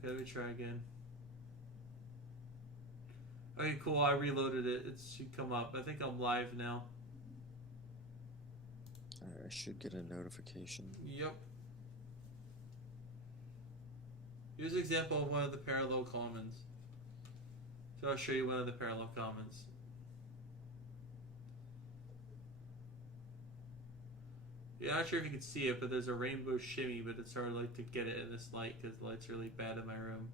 Okay, let me try again. Okay, cool. I reloaded it. It should come up. I think I'm live now. I should get a notification. Yep. Here's an example of one of the parallel commons. So I'll show you one of the parallel commons. Yeah, not sure if you can see it, but there's a rainbow shimmy, but it's hard like to get it in this light because the light's really bad in my room.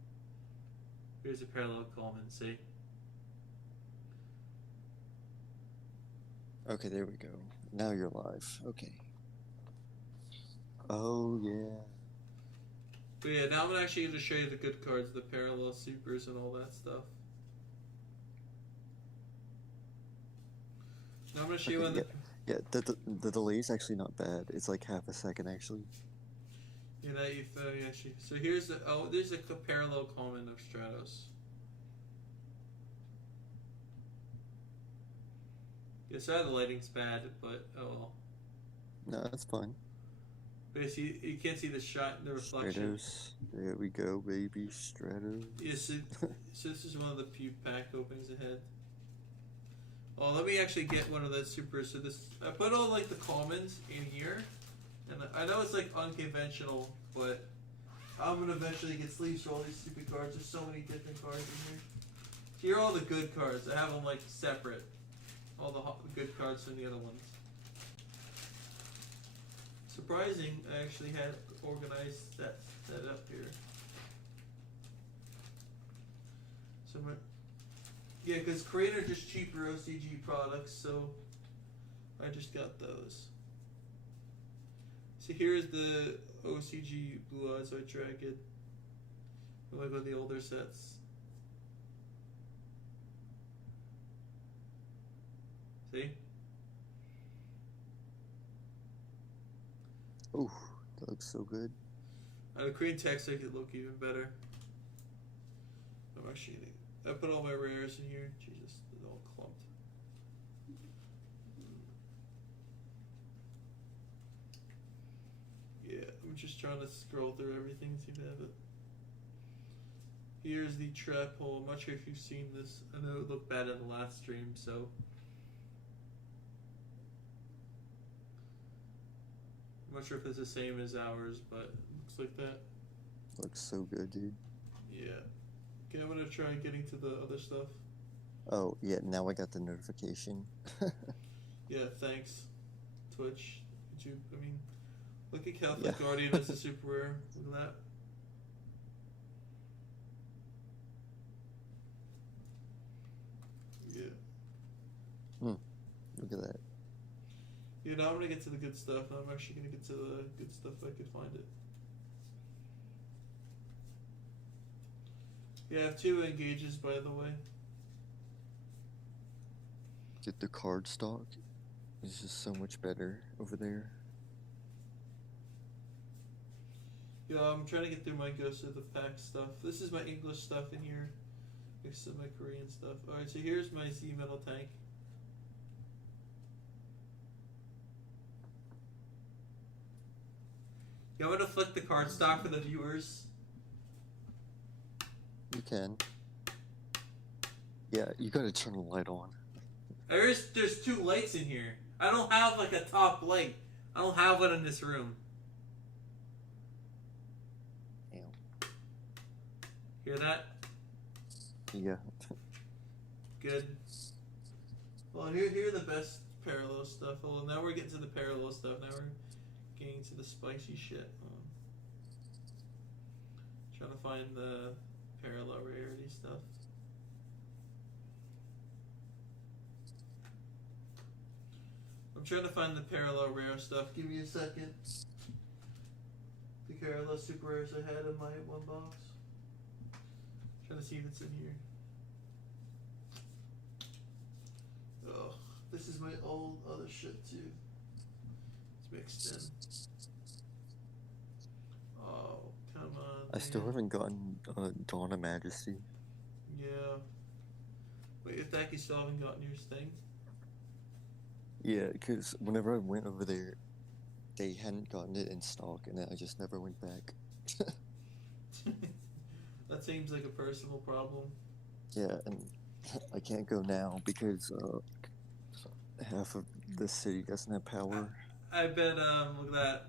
Here's a parallel common, see? Okay, there we go. Now you're live. Okay. Oh, yeah. But yeah, now I'm actually going to show you the good cards, the parallel supers and all that stuff. Now I'm going to show you one of the... Yeah, the delay is actually not bad. It's like half a second, actually. Yeah, that you thought, yeah, so here's the... Oh, there's a parallel common of Stratos. Yeah, sorry the lighting's bad, but oh well. No, that's fine. But you can't see the shot, the reflection. Stratos. There we go, baby. Stratos. Yeah, so this is one of the few pack openings ahead. Oh, let me actually get one of the supers. So this, I put all like the commons in here, and I know it's like unconventional, but I'm gonna eventually get sleeves for all these stupid cards. There's so many different cards in here. Here are all the good cards. I have them like separate. All the good cards from the other ones. Surprising, I actually had organized that up here. So yeah, because Crane are just cheaper OCG products, so I just got those. So here's the OCG Blue Eyes White Dragon. I'm gonna go the older sets. See? Ooh, that looks so good. The green text make it look even better. I'm actually I put all my rares in here. Jesus, they're all clumped. Yeah, I'm just trying to scroll through everything, see if I have it. Here's the trap hole. I'm not sure if you've seen this. I know it looked bad in the last stream, so. I'm not sure if it's the same as ours, but it looks like that. Looks so good, dude. Yeah. Okay, I'm gonna try getting to the other stuff. Oh, yeah, now I got the notification. Yeah, thanks. Twitch, YouTube. I mean, look at Catholic Guardian as a super rare. Look at that. Yeah. Look at that. Yeah, now I'm gonna get to the good stuff. I'm actually gonna get to the good stuff if I could find it. Yeah, I have 2 engages, by the way. Get the card stock. It's just so much better over there. Yeah, I'm trying to get through my Ghost of the Pack stuff. This is my English stuff in here. Next to my Korean stuff. Alright, so here's my Z Metal Tank. You want me to flick the card stock for the viewers? You can. Yeah, you gotta turn the light on. There's 2 lights in here. I don't have like a top light. I don't have one in this room. Damn. Hear that? Yeah. Good. Well, here are the best parallel stuff. Well, now we're getting to the parallel stuff. Now we're getting to the spicy shit. Trying to find the parallel rarity stuff. I'm trying to find the parallel rare stuff. Give me a second. The parallel super rares I had in my one box. Trying to see if it's in here. Oh, this is my old other shit too. It's mixed in. Oh, come on. I still haven't gotten Dawn of Majesty. Yeah. Wait, if that you still haven't gotten your thing? Yeah, because whenever I went over there, they hadn't gotten it in stock, and I just never went back. That seems like a personal problem. Yeah, and I can't go now because half of the city doesn't have power. I bet, look at that.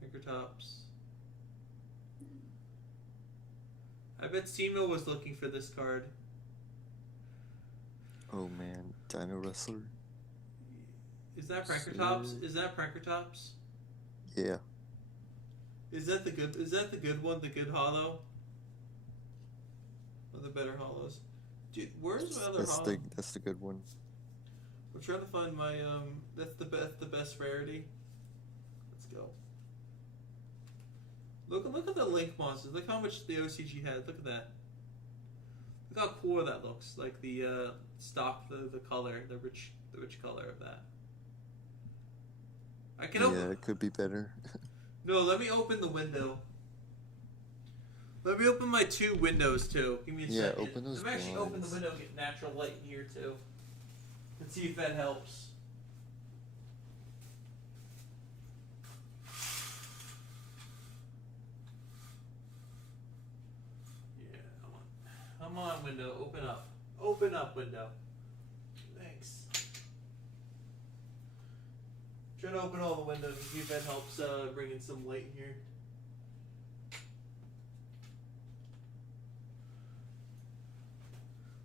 Fingertops. I bet Simo was looking for this card. Oh man, Dino Wrestler. Is that Prankertops? Is that Prankertops? Yeah. Is that the good one? The good hollow? One of the better hollows. Dude, where's my other hollow? That's the good one. I'm trying to find my that's the best rarity. Let's go. Look at the Link monsters. Look how much the OCG had. Look at that. Look how cool that looks. Like the stock, the color, the rich color of that. I can open. Yeah, it could be better. No, let me open the window. Let me open my 2 windows too. Give me a second. Yeah, open those Let me actually blinds. open the window and get natural light in here too. Let's see if that helps. Yeah, come on, window. Open up. Open up, window. Thanks. Try to open all the windows and see if that helps bring in some light in here.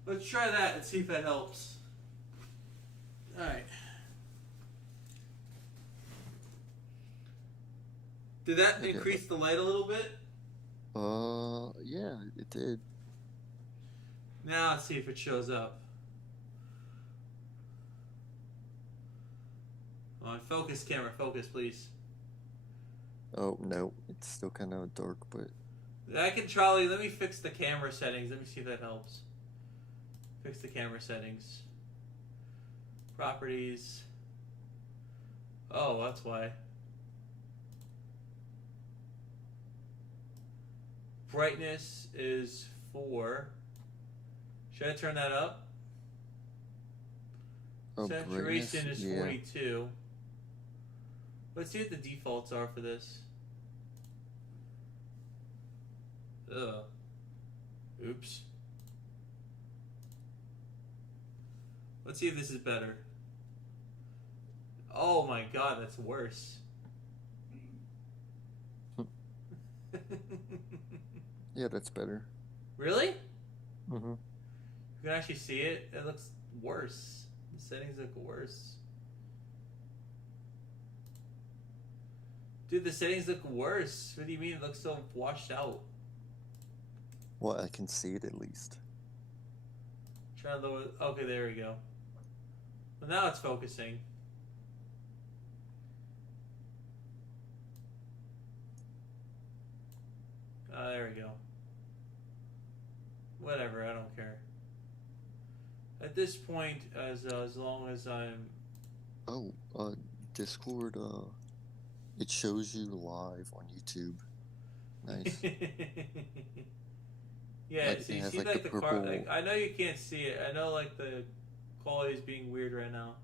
Let's try that and see if that helps. Alright. Did that increase the light a little bit? Yeah, it did. Now let's see if it shows up. On focus, camera, focus, please. Oh, no, it's still kind of dark, but... I can Charlie, let me fix the camera settings. Let me see if that helps. Fix the camera settings. Properties. Oh, that's why. Brightness is 4. Should I turn that up? Oh, Saturation is yeah. 42. Let's see what the defaults are for this. Ugh. Oops. Let's see if this is better. Oh my god, that's worse. Yeah, that's better. Really? Mm-hmm. You can actually see it. It looks worse. The settings look worse. Dude, the settings look worse. What do you mean it looks so washed out? Well, I can see it at least. Try to lower. Okay, there we go. Well, now it's focusing. There we go. Whatever, I don't care. At this point, as long as I'm... Oh, Discord, it shows you live on YouTube. Nice. Yeah, Like, so it you has, see like, like the the car... purple- Like, I know you can't see it. I know like the quality is being weird right now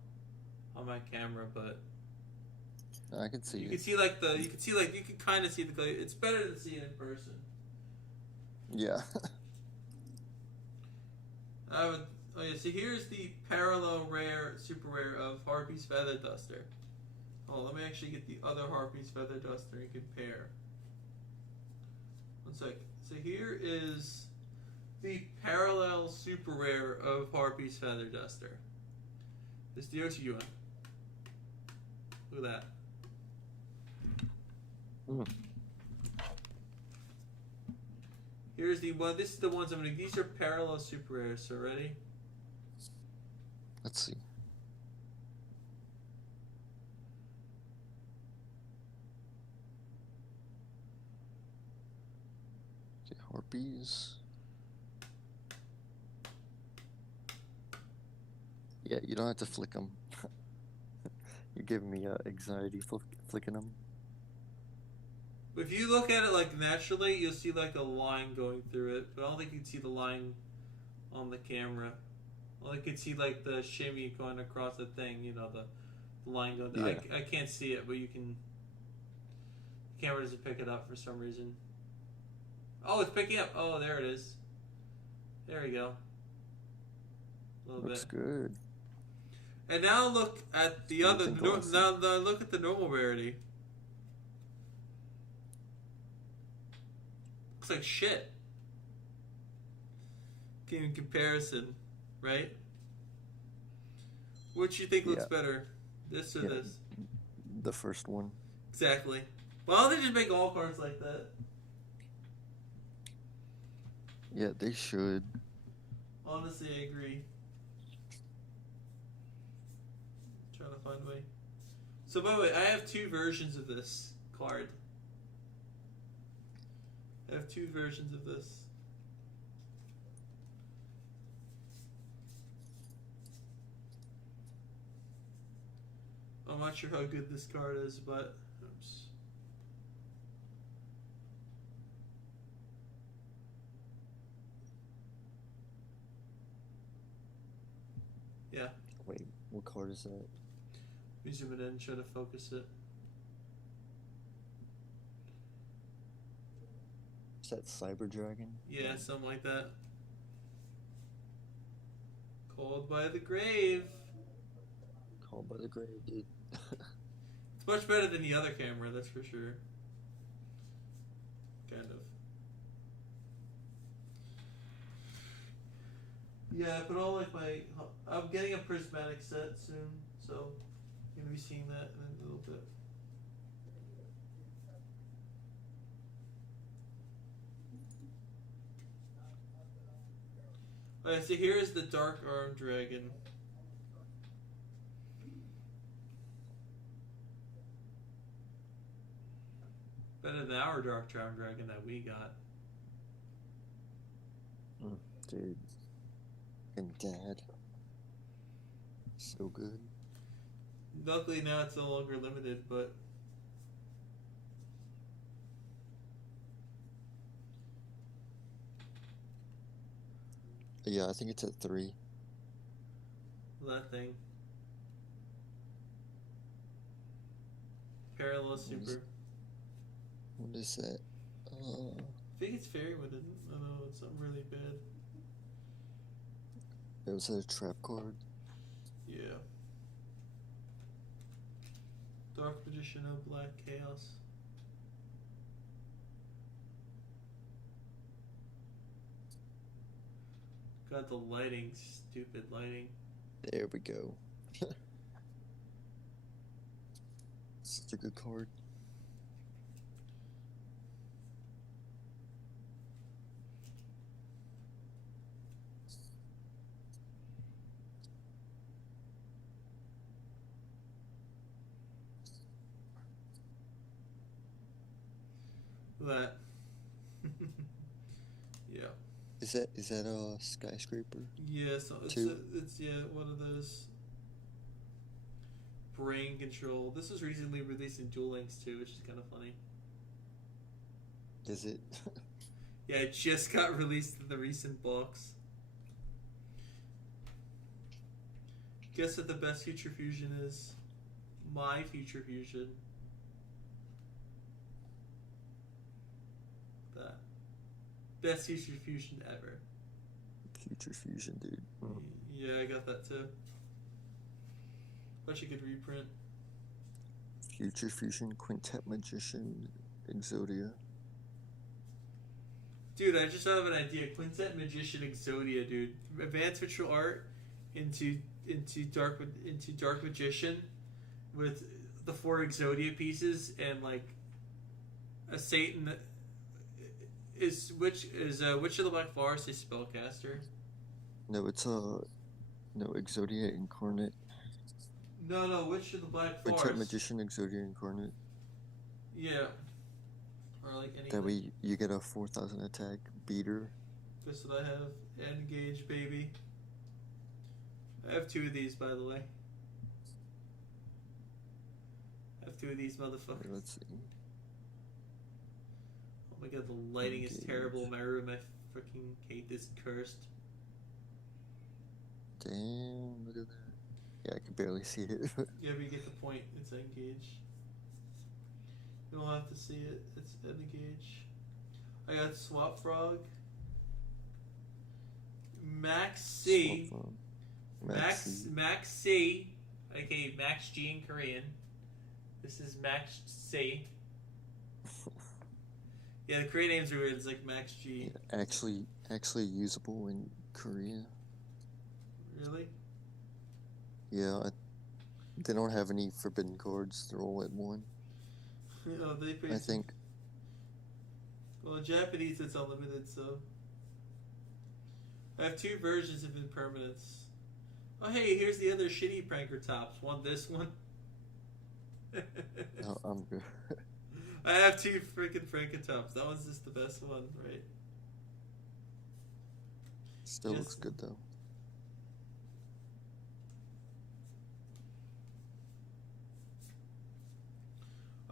on my camera, but... I can see You it. can see like the... You can kind of see the... It's better to see it in person. Yeah. Oh yeah, so here's the parallel rare, super rare of Harpy's Feather Duster. Oh, let me actually get the other Harpy's Feather Duster and compare. One sec. So here is the parallel super rare of Harpy's Feather Duster. This is the OCU one. Look at that. Mm. Here's the one. This is the ones I'm gonna. These are parallel super rares. So ready? Let's see. Okay, Harpies. Yeah, you don't have to flick them. You're giving me anxiety flicking them. If you look at it like naturally, you'll see like a line going through it, but I don't think you'd see the line on the camera. Well, you could see like the shimmy going across the thing, you know, the line going. Yeah. I can't see it, but you can. The camera doesn't pick it up for some reason. Oh, it's picking up. Oh, there it is. There we go. A little Looks bit. good. And now look at the other. Smooth and glossy. Now look at the normal rarity. Looks like shit. In comparison, right? Which you think looks better, this or this? The first one. Exactly. Why don't they just make all cards like that? Yeah, they should. Honestly, I agree. Trying to find a way. So, by the way, I have two versions of this card. I have two versions of this. I'm not sure how good this card is, but oops. Yeah. Wait, what card is that? Let me zoom it in and try to focus it. Is that Cyber Dragon? Yeah, something like that. Called by the Grave. Called by the Grave, dude. It's much better than the other camera, that's for sure. Kind of. Yeah, but all like my... I'm getting a prismatic set soon, so you're going to be seeing that in a little bit. Alright, so here's the Dark Arm Dragon. Better than our Dark Arm Dragon that we got. Dude. And Dad. So good. Luckily now it's no longer limited, but... Yeah, I think it's at 3. that thing. Parallel Super. What is that? I think it's Fairywood. I know it's something really bad. It was a trap card. Yeah. Dark Magician of Black Chaos. Got the lighting, stupid lighting. There we go. Such a good card. That. Yeah. Is that a skyscraper? Yeah, so it's one of those brain control. This was recently released in Duel Links too, which is kind of funny. Is it? Yeah, it just got released in the recent box. Guess what the best Future Fusion is? My Future Fusion. That. Best Future Fusion ever. Future Fusion, dude. Mm. Yeah, I got that too. Wish I could reprint. Future Fusion, Quintet Magician, Exodia. Dude, I just have an idea. Quintet Magician Exodia, dude. Advanced Ritual Art into Dark Magician with the 4 Exodia pieces and like a Satan is which of the Black Forest a spellcaster? No, it's Exodia Incarnate. No, Witch of the Black Forest. Quintet Magician, Exodia Incarnate. Yeah. Or like any. That way you get a 4,000 attack beater. Guess what I have? Engage, baby. I have 2 of these, by the way. I have 2 of these motherfuckers. Okay, let's see. Oh my god, the lighting is terrible in my room. I freaking hate this. Cursed. Damn, look at that. Yeah, I can barely see it. Yeah, but you get the point. It's engage. You don't have to see it. It's engage. I got Swap Frog. Max C. Max C. Okay, Max G in Korean. This is Max C. Yeah, the Korean names are weird. It's like Max G. Yeah, actually usable in Korea. Really? Yeah, they don't have any forbidden cards. They're all at 1. Oh, I think. Well, in Japanese it's unlimited, so. I have 2 versions of impermanence. Oh, hey, here's the other shitty pranker tops. Want this one? Oh, I'm good. I have 2 freaking pranker tops. That one's just the best one, right? Still looks good though.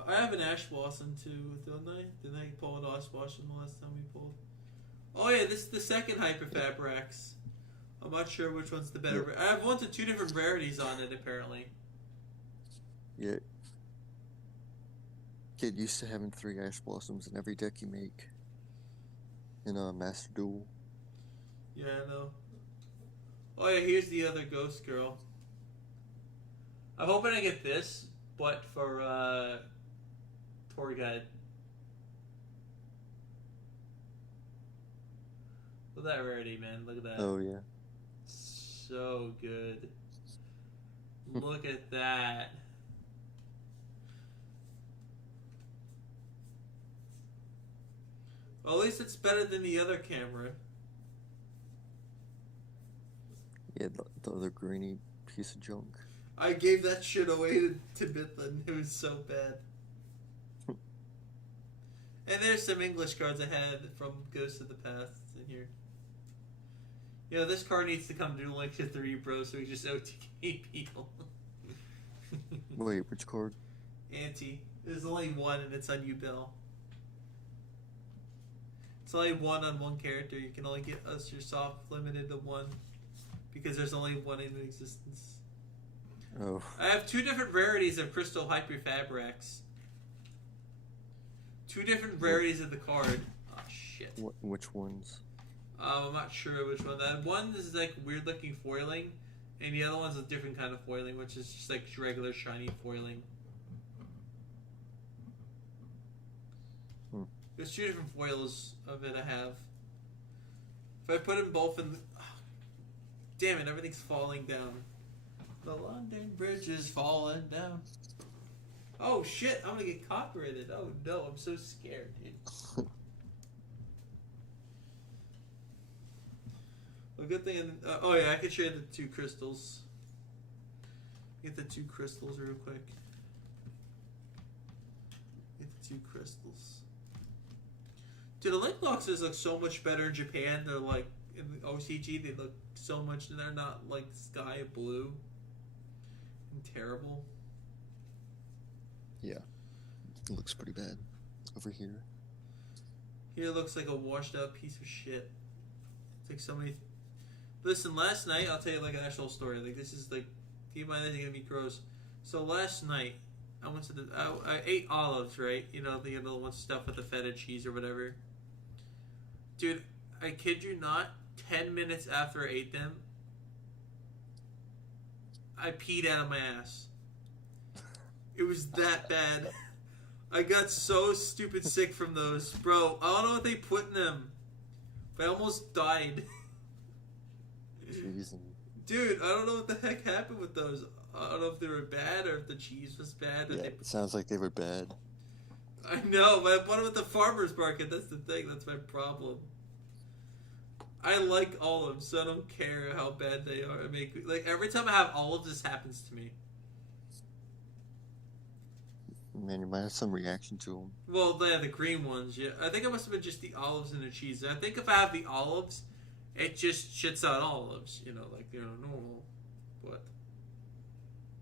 I have an Ash Blossom too, don't I? Didn't I pull an Ash Blossom the last time we pulled? Oh yeah, this is the second Hyper Fabrax. I'm not sure which one's the better. Yep. I have 1 to 2 different rarities on it apparently. Yeah. Get used to having 3 Ash Blossoms in every deck you make. In a Master Duel. Yeah, I know. Oh yeah, here's the other Ghost Girl. I'm hoping I get this, but for tour guide. Look at that rarity, man. Look at that. Oh yeah. So good. Look at that. Well, at least it's better than the other camera. Yeah, the other greeny piece of junk. I gave that shit away to Bitland. It was so bad. And there's some English cards I had from Ghost of the Past in here. You know, this card needs to come Duel Links to 3, bro, so we just OTK people. Wait, which card? Anti. There's only 1 and it's on U-Bill. It's only 1 on 1 character. You can only get us your soft limited to 1 because there's only 1 in existence. Oh. I have 2 different rarities of Crystal Hyper Fabrax. 2 different rarities of the card. Oh shit. Which ones? I'm not sure which one. That one is like weird looking foiling, and the other one's a different kind of foiling, which is just like regular shiny foiling. There's 2 different foils of it I have. If I put them both in... damn it, everything's falling down. The London Bridge is falling down. Oh shit, I'm gonna get copyrighted. Oh no, I'm so scared, dude. Well, good thing... oh yeah, I can share the 2 crystals. Get the 2 crystals real quick. Get the 2 crystals. Dude, the link boxes look so much better in Japan. They're like, in the OCG, they look so much, and they're not like sky blue and terrible. Yeah. It looks pretty bad over here. Here it looks like a washed out piece of shit. It's like somebody... Listen, last night, I'll tell you like an actual story. Like, this is like, keep in mind this is gonna be gross. So last night, I went to I ate olives, right? You know, the other one stuff with the feta cheese or whatever. Dude, I kid you not, 10 minutes after I ate them, I peed out of my ass. It was that bad. I got so stupid sick from those. Bro, I don't know what they put in them, but I almost died. Jeez. Dude, I don't know what the heck happened with those. I don't know if they were bad or if the cheese was bad. Yeah, it sounds like they were bad. I know, but I bought them at the farmer's market. That's the thing. That's my problem. I like olives, so I don't care how bad they are. Like every time I have olives, this happens to me. Man, you might have some reaction to them. Well, they have the green ones. Yeah, I think it must have been just the olives and the cheese. I think if I have the olives, it just shits out olives. You know, like normal.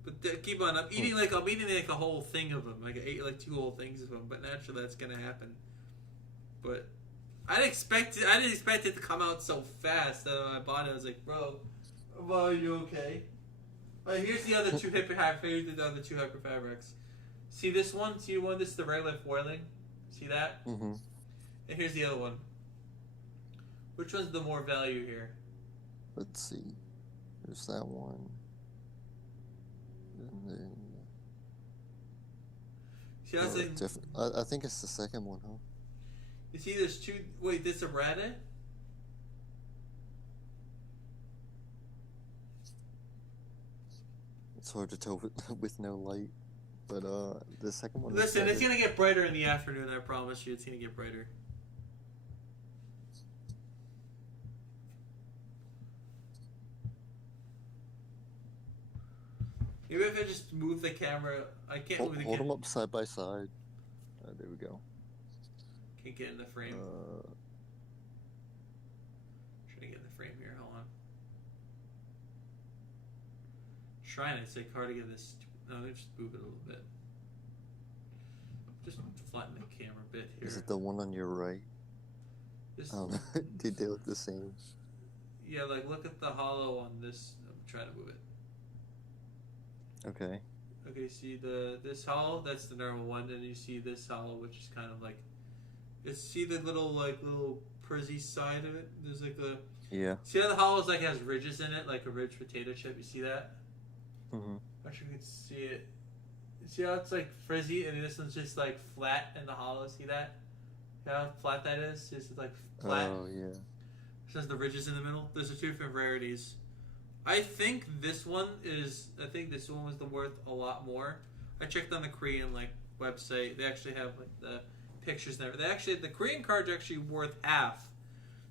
But keep on. I'm eating like a whole thing of them. Like I ate like 2 whole things of them. But naturally, that's gonna happen. But I didn't expect it to come out so fast that when I bought it, I was like, bro, are you okay? But here's the other 2 hyper fabrics. See this one? See one? This is the regular foiling. See that? Mm-hmm. And here's the other one. Which one's the more value here? Let's see. There's that one. And then. See, I was like, I think it's the second one, huh? you see, there's two. Wait, this errata? It's hard to tell with no light, but the second one. Listen, it's gonna get brighter in the afternoon. I promise you, it's gonna get brighter. Maybe if I just move the camera, I can't move the camera. Hold them up side by side. There we go. Can't get in the frame. Trying to get in the frame here. Hold on. Trying to. It's like hard to get this. No, let me just move it a little bit. Just flatten the camera a bit here. Is it the one on your right? Just, Dude, they look the same. Yeah, like look at the hollow on this. I'm trying to move it. Okay. Okay, see this hollow? That's the normal one. And you see this hollow, which is kind of like, see the little prizzy side of it. There's like the See how the hollow's like has ridges in it, like a ridge potato chip. You see that? Mm-hmm. I'm sure you can see it. See how it's like frizzy, and this one's just like flat in the hollow. See that? See how flat that is? Just like flat. Oh yeah. It has the ridges in the middle. Those are two different rarities. I think this one was worth a lot more. I checked on the Korean website. They actually have the pictures there. The Korean cards are actually worth half.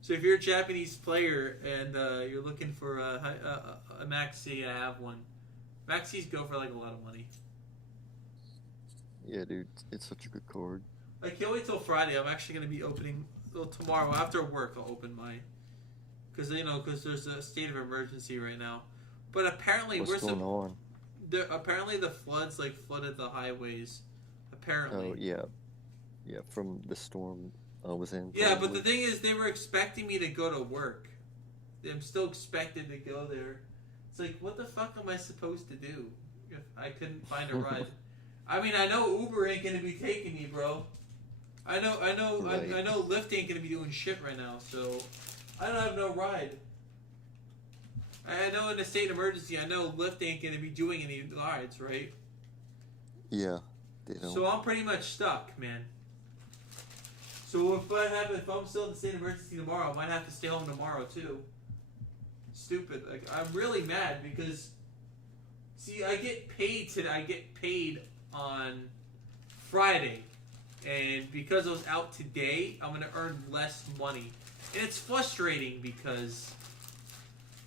So if you're a Japanese player and you're looking for a maxi, I have one. Maxis go for a lot of money. Yeah, dude, it's such a good card. I can't wait till Friday. I'm actually going to be opening tomorrow after work. I'll open my. Because there's a state of emergency right now, but apparently What's going on? Apparently the floods flooded the highways. Apparently. Oh yeah, from the storm was in. Yeah, but the thing is, they were expecting me to go to work. I'm still expected to go there. It's like, what the fuck am I supposed to do if I couldn't find a ride? I mean, I know Uber ain't gonna be taking me, bro. I know Lyft ain't gonna be doing shit right now, so. I don't have no ride. I know in a state of emergency, I know Lyft ain't going to be doing any rides, right? Yeah, they don't. So I'm pretty much stuck, man. So if I'm still in the state of emergency tomorrow, I might have to stay home tomorrow too. Stupid. I'm really mad because, see, I get paid today. I get paid on Friday, and because I was out today, I'm going to earn less money. And it's frustrating because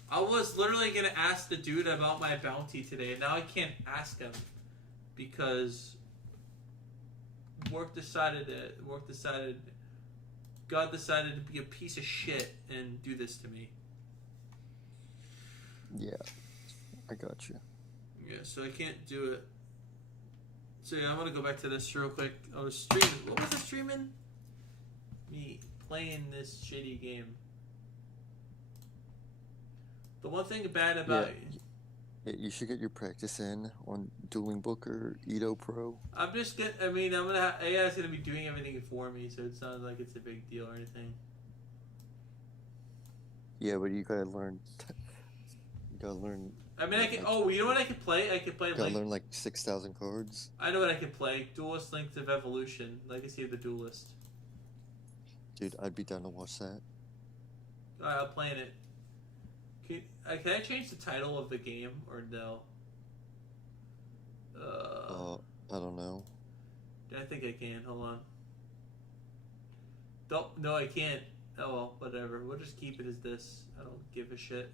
I was literally going to ask the dude about my bounty today, and now I can't ask him because God decided to be a piece of shit and do this to me. Yeah, I got you. Yeah, so I can't do it. So yeah, I'm going to go back to this real quick. I was streaming. What was I streaming? Me playing this shitty game. The one thing bad about you should get your practice in on Dueling Book or Edo Pro. AI's gonna be doing everything for me, so it sounds like it's a big deal or anything. Yeah, but you gotta learn. You gotta learn. I mean, I can. Oh, you know what I can play? I can play. You gotta learn 6,000 cards. I know what I can play. Duelist Links of Evolution, Legacy of the Duelist. Dude, I'd be down to watch that. Alright, I'm playing it. Can I change the title of the game or no? I don't know. I think I can. Hold on. No, I can't. Oh well, whatever. We'll just keep it as this. I don't give a shit.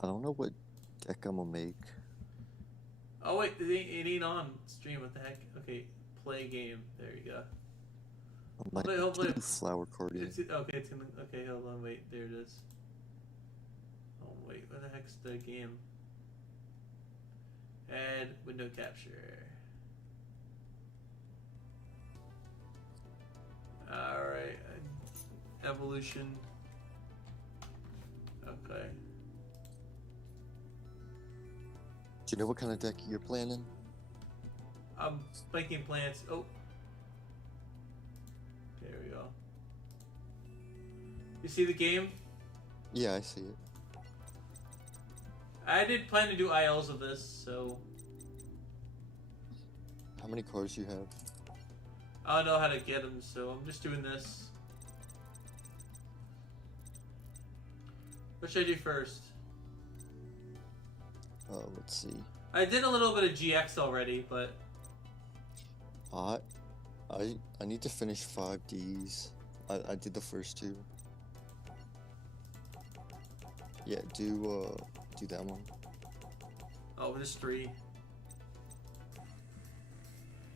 I don't know what deck I'm gonna make. Oh wait, it ain't on stream. What the heck? Okay, play game. There you go. Hopefully, flower card. Okay, hold on. Wait, there it is. Oh wait, what the heck's the game? Add window capture. All right, evolution. Okay. Do you know what kind of deck you're planning? I'm making plans. Oh. There You see the game? Yeah, I see it. I did plan to do ILs of this, so How many cars you have? I don't know how to get them, so I'm just doing this. What should I do first? Let's see. I did a little bit of GX already, but I need to finish 5Ds. I did the first two. Yeah, do that one. oh, just 3.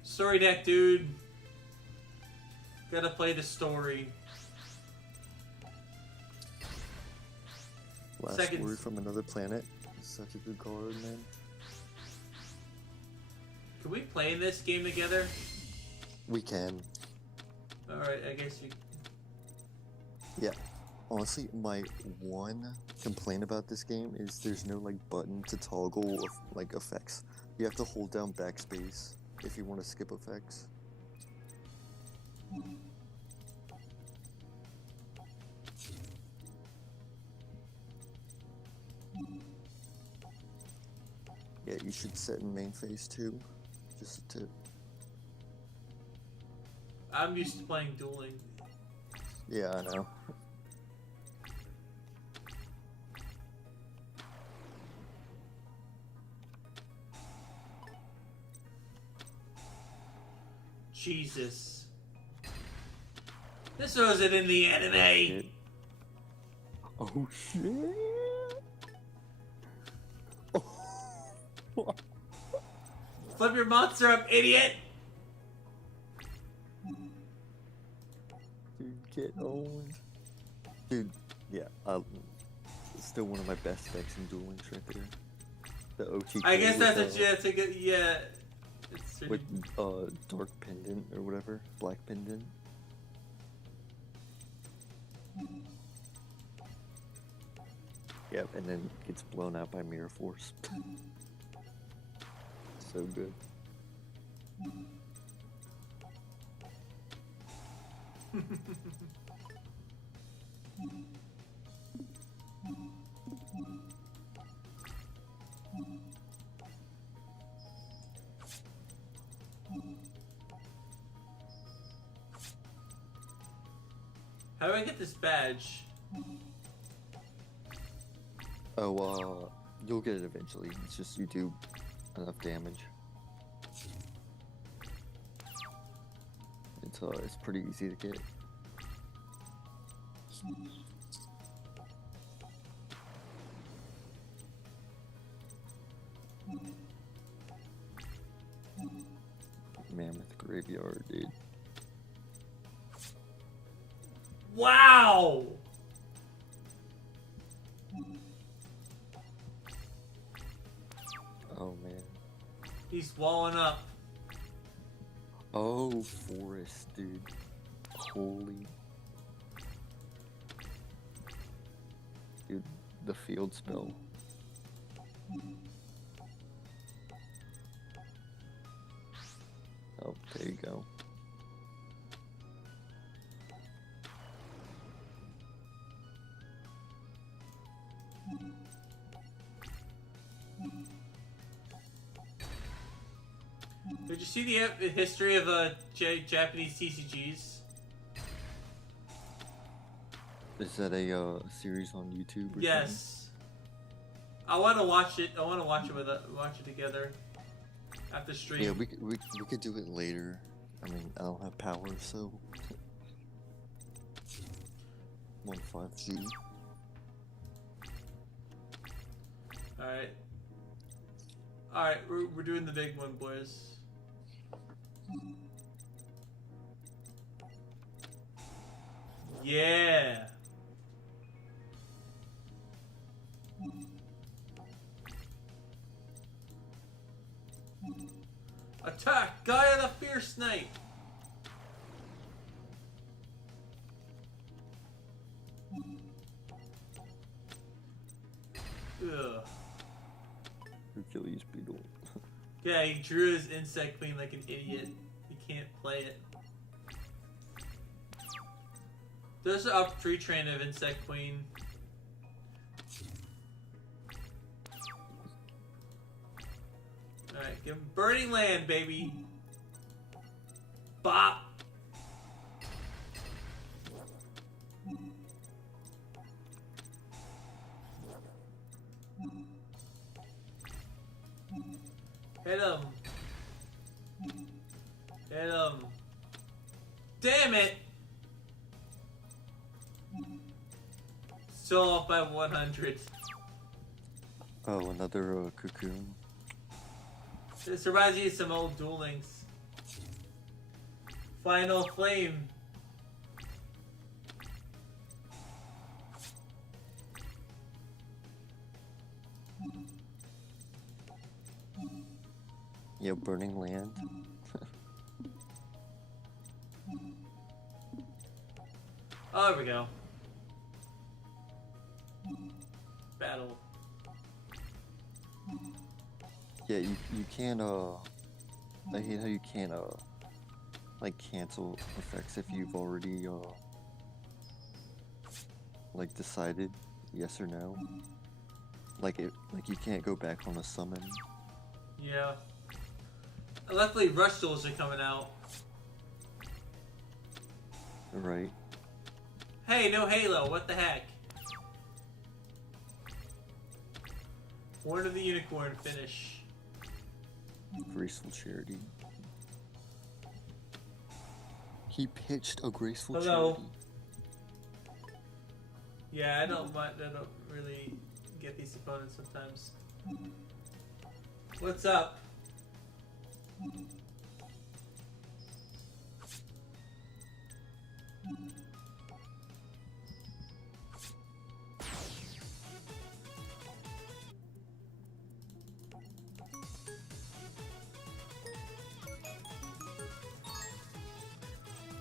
Story deck, dude. Gotta play the story. Last Second. Word from Another Planet. Such a good card, man. Can we play this game together? We can. Alright, I guess you... Yeah. Honestly, my one complaint about this game is there's no like button to toggle like effects. You have to hold down backspace if you want to skip effects. Yeah, you should set in main phase too. Just a tip. I'm used to playing dueling. Yeah, I know. Jesus. This wasn't in the anime! Oh shit! Oh. Flip your monster up, idiot! Dude, get owned. Dude, yeah, it's still one of my best decks in Duel Links right there. The OTK I guess that's with, that's a good, yeah. It's with dark pendant or whatever, black pendant. Yep, and then gets blown out by Mirror Force. So good. How do I get this badge? Oh, you'll get it eventually. It's just you do enough damage. It's pretty easy to get. Mammoth Graveyard, dude. Wow! Oh man. He's walling up. Oh, Forest, dude. Holy. Dude, the field spell. Oh, there you go. Did you see the history of Japanese TCGs? Is that a series on YouTube or Yes. I want to watch it. I want to watch it watch it together after stream. something? Yeah, we could do it later. I mean, I don't have power, so. 15G. Alright. Alright, we're doing the big one, boys. Yeah. Attack! Gaia the Fierce Knight! Ugh. Hercules Beetle. Yeah, he drew his Insect Queen like an idiot. He can't play it. There's an up tree train of Insect Queen. Alright, give him Burning Land, baby. Bop! Hit him. Hit him. Damn it! Still off by 100. Oh, another cocoon. This reminds me of some old Duel Links. Final Flame. Yeah, Burning Land. Oh, there we go. Battle. Yeah, you can't, I hate how you can't, like, cancel effects if you've already, like, decided yes or no. Like, you can't go back on a summon. Yeah. Luckily, Rush Duels are coming out. Right. Hey, no Halo, what the heck? Horn of the Unicorn finish. Graceful Charity. He pitched a Graceful Hello. Charity. Yeah, I don't really get these opponents sometimes. What's up?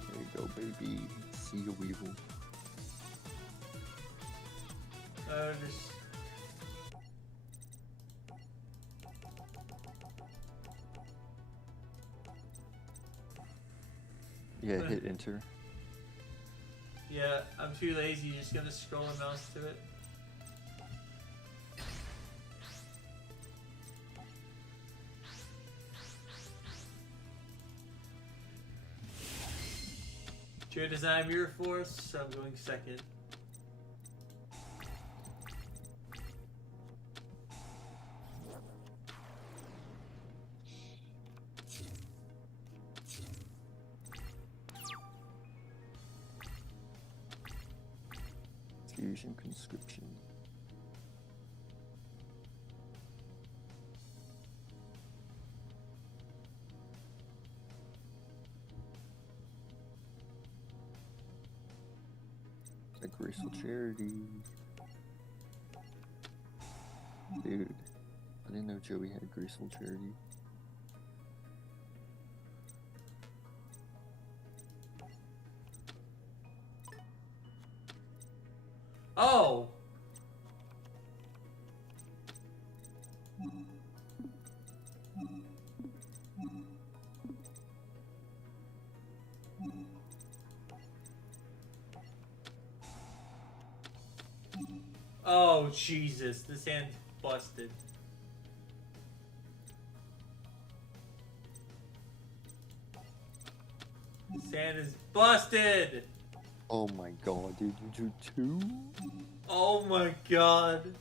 There you go, baby. See you, Weevil. Just... Yeah, hit enter. Yeah, I'm too lazy, just gonna scroll and mouse to it. Chair design mirror force, so I'm going second. Fusion conscription. A Graceful Charity. Dude, I didn't know Joey had Graceful Charity. Oh! Oh, Jesus. This hand's busted. This hand is busted! Oh my god, dude, you drew two? Oh my god.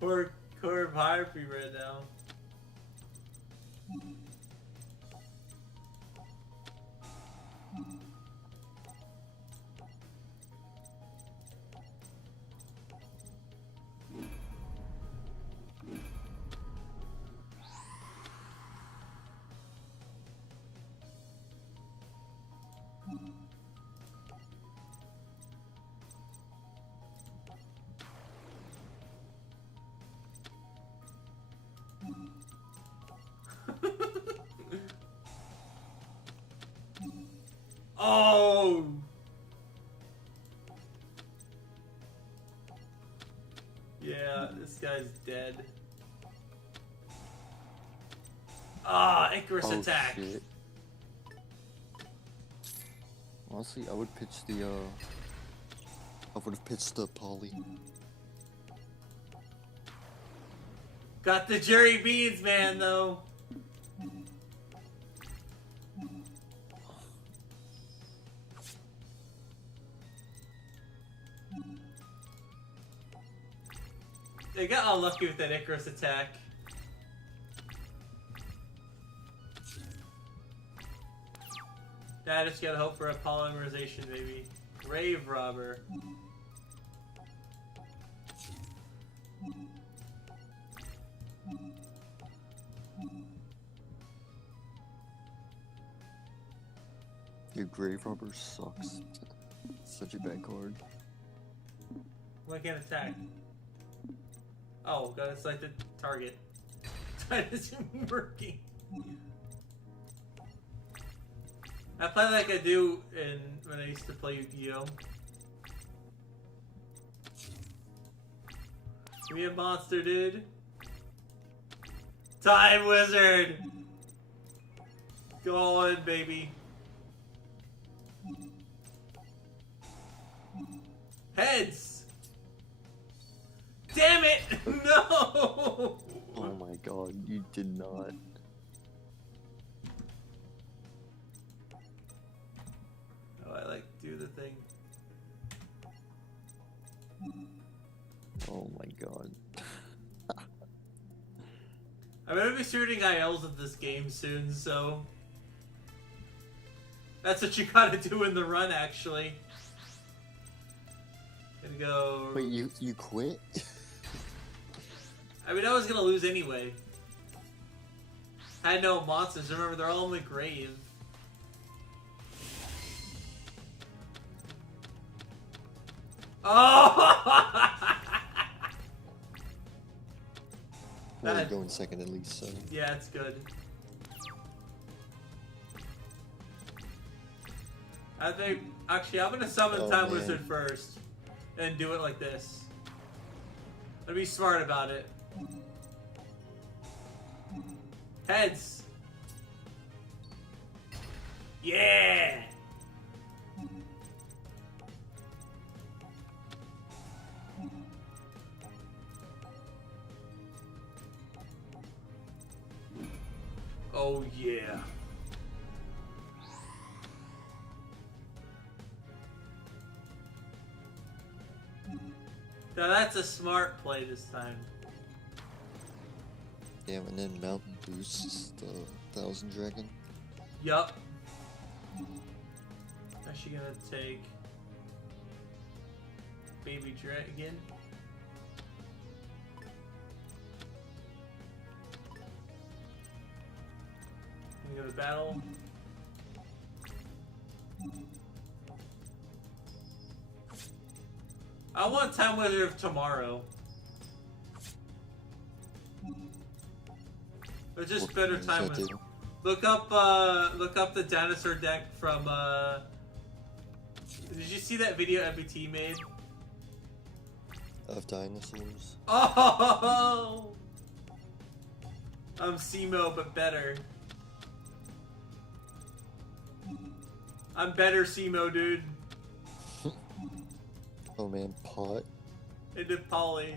We're higher for you right now. Oh! Yeah, this guy's dead. Ah, Icarus Oh attack. shit. Honestly, I would pitch the I would have pitched the poly. Got the Jerry Beans, man, though. They got unlucky with that Icarus attack. Now I just gotta hope for a polymerization, maybe. Grave Robber. Your Grave Robber sucks. Such a bad card. Why can't attack? Oh, gotta select the target. That isn't working. I play like I do when I used to play Yu-Gi-Oh! Give me a monster, dude. Time Wizard! Go on, baby. Heads! Damn it! No! Oh my god, you did not. Oh, I like do the thing. Oh my god. I'm gonna be shooting ILs at this game soon, so that's what you gotta do in the run, actually. Gonna go. Wait, you quit? I mean, I was gonna lose anyway. I had no monsters. Remember, they're all in the grave. Oh! Well, That- we're going second at least, so. Yeah, it's good. I think actually I'm gonna summon Oh, Time man. Wizard first, and do it like this. I'll be smart about it. Heads. Yeah. Oh yeah. Now that's a smart play this time. Damn, and then Mountain boosts the 1000 Dragon. Yup. Actually gonna take Baby Dragon. Gonna go to battle. I want Time Wizard of tomorrow. But just What better does Time that Wizard. do? Look up the dinosaur deck from Did you see that video MBT made? Of dinosaurs. Oh! I'm Simo, but better. I'm better Simo, dude. Oh man, pot. It did Polly.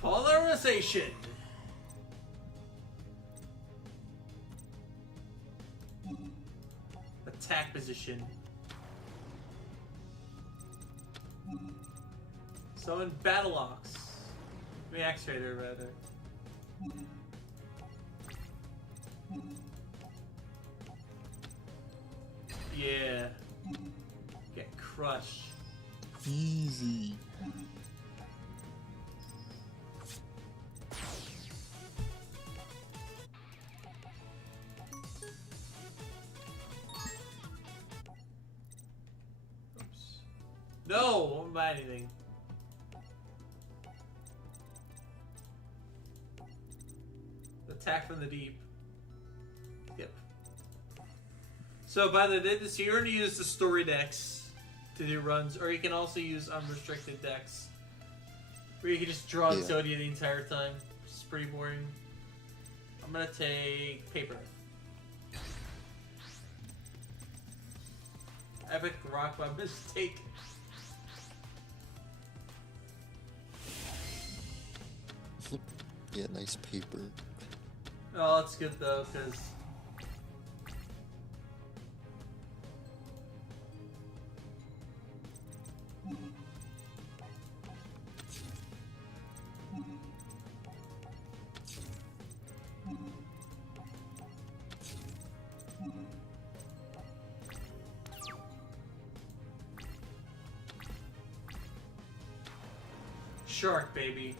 Polarization. Attack position. Summon Battle Ox. I mean, X-Raider, rather. Yeah. Get crushed. Easy. Oops. No, won't buy anything. Attack from the deep. Yep. So by the way, so you're going to use the story decks to do runs, or you can also use unrestricted decks. Where you can just draw Yeah. Exodia the entire time. It's pretty boring. I'm gonna take paper. Epic rock by mistake. Yeah, nice paper. Oh, that's good though, because shark, baby.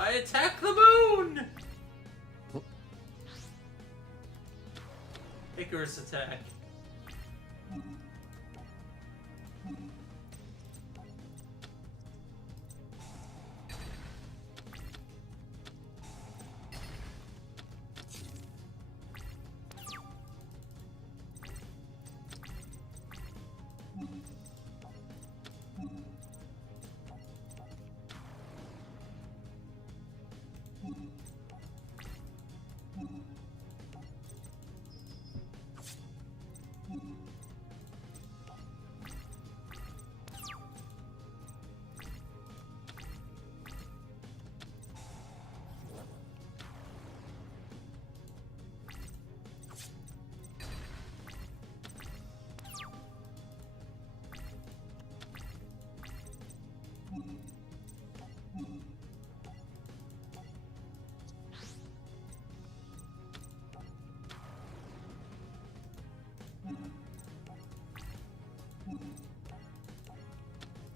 I attack the moon! Icarus attack.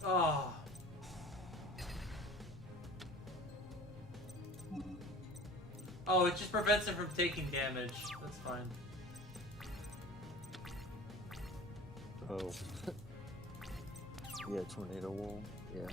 Oh. Oh, it just prevents him from taking damage. That's fine. Oh. Yeah, tornado wall. Yeah.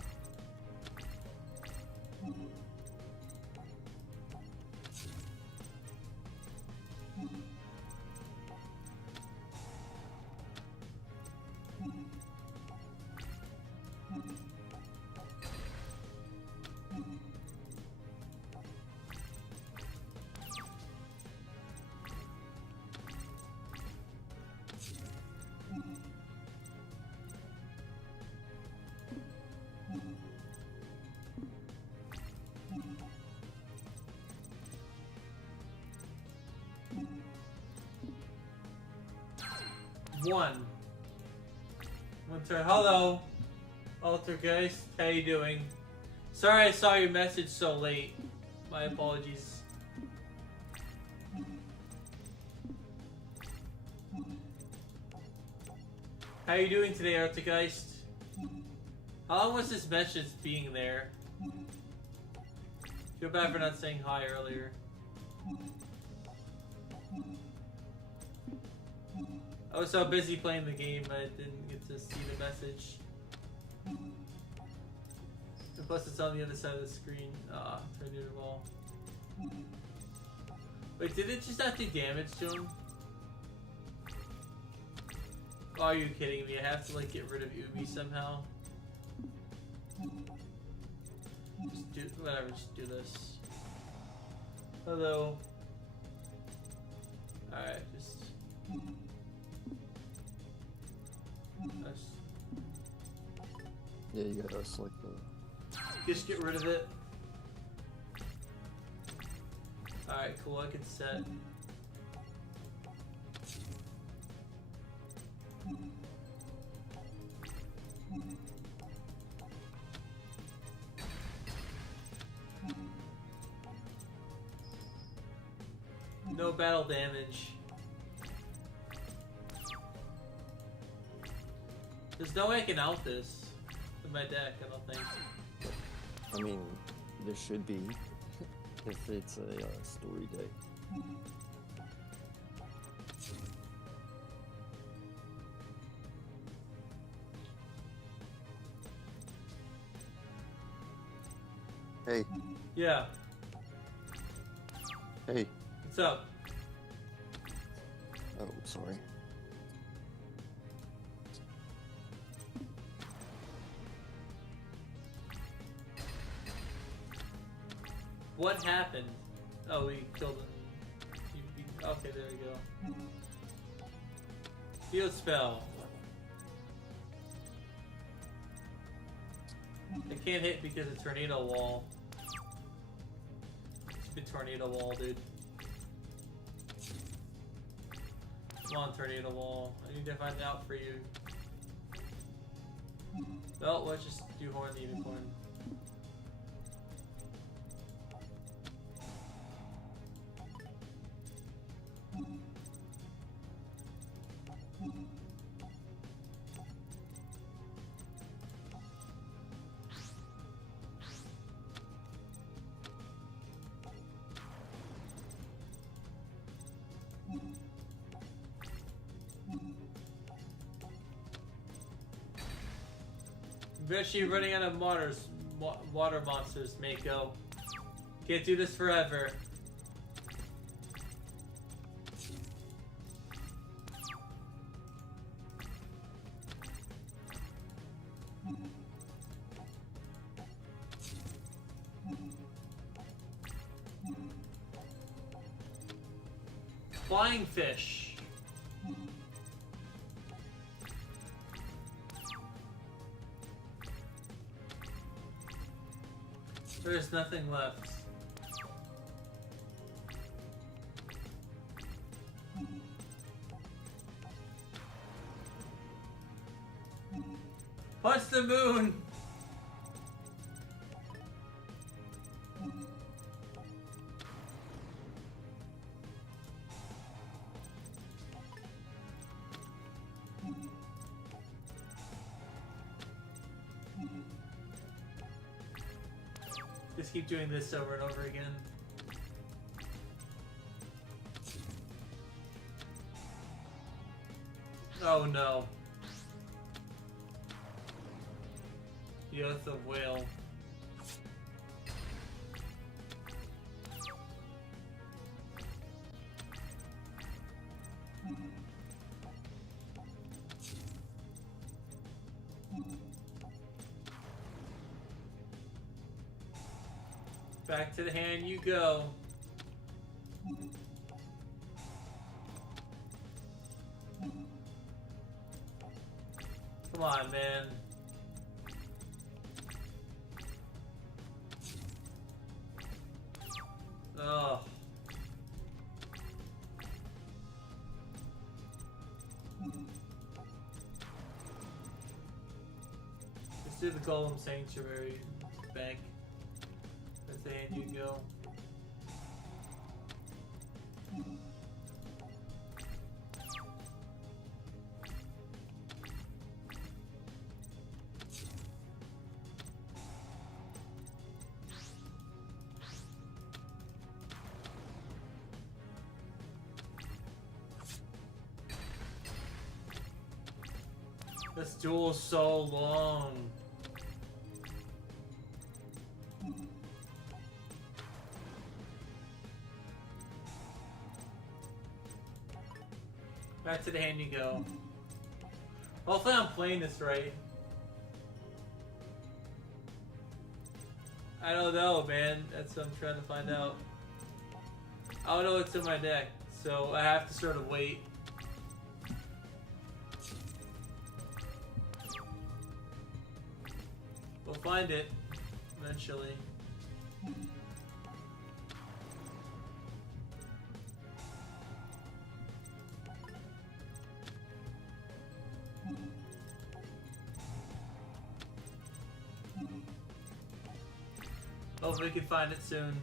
One. Winter, hello. Altergeist, how you doing? Sorry I saw your message so late. My apologies. How you doing today, Altergeist? How long was this message being there? Feel bad for not saying hi earlier. I was so busy playing the game I didn't get to see the message. And plus it's on the other side of the screen. Ah, turned it all. Wait, did it just not do damage to him? Oh, are you kidding me? I have to like get rid of Ubi somehow. Just do whatever, just do this. Hello. Alright, just Yeah, you gotta select the. just get rid of it. Alright, cool, I can set. No battle damage. There's no way I can out this. in my deck, I don't think. I mean, there should be if it's a story deck. Hey, Yeah. hey. What's up? Oh, sorry. What happened? Oh, we killed him. Okay, there we go. Field spell. I can't hit because of tornado wall. Stupid tornado wall, dude. Come on, tornado wall. I need to find out for you. Well, let's just do Horn the Unicorn. We're actually running out of water monsters, Mako. Can't do this forever. Flying fish. There's nothing left. Punch the moon! Just keep doing this over and over again. Oh no. The Oath of Whale. Back to the hand you go. Come on, man. Oh. Let's do the Golem Sanctuary bank. That's the hand you go. This duel is so long. Back to the hand you go. Hopefully I'm playing this right. I don't know, man. That's what I'm trying to find out. I don't know what's in my deck, so I have to sort of wait. We'll find it eventually. Hopefully we can find it soon.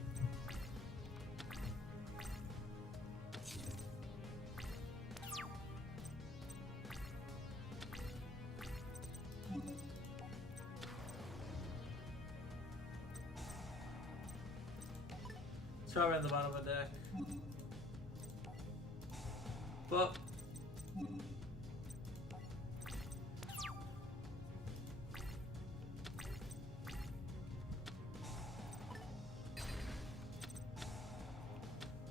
It's probably on the bottom of the deck. Well.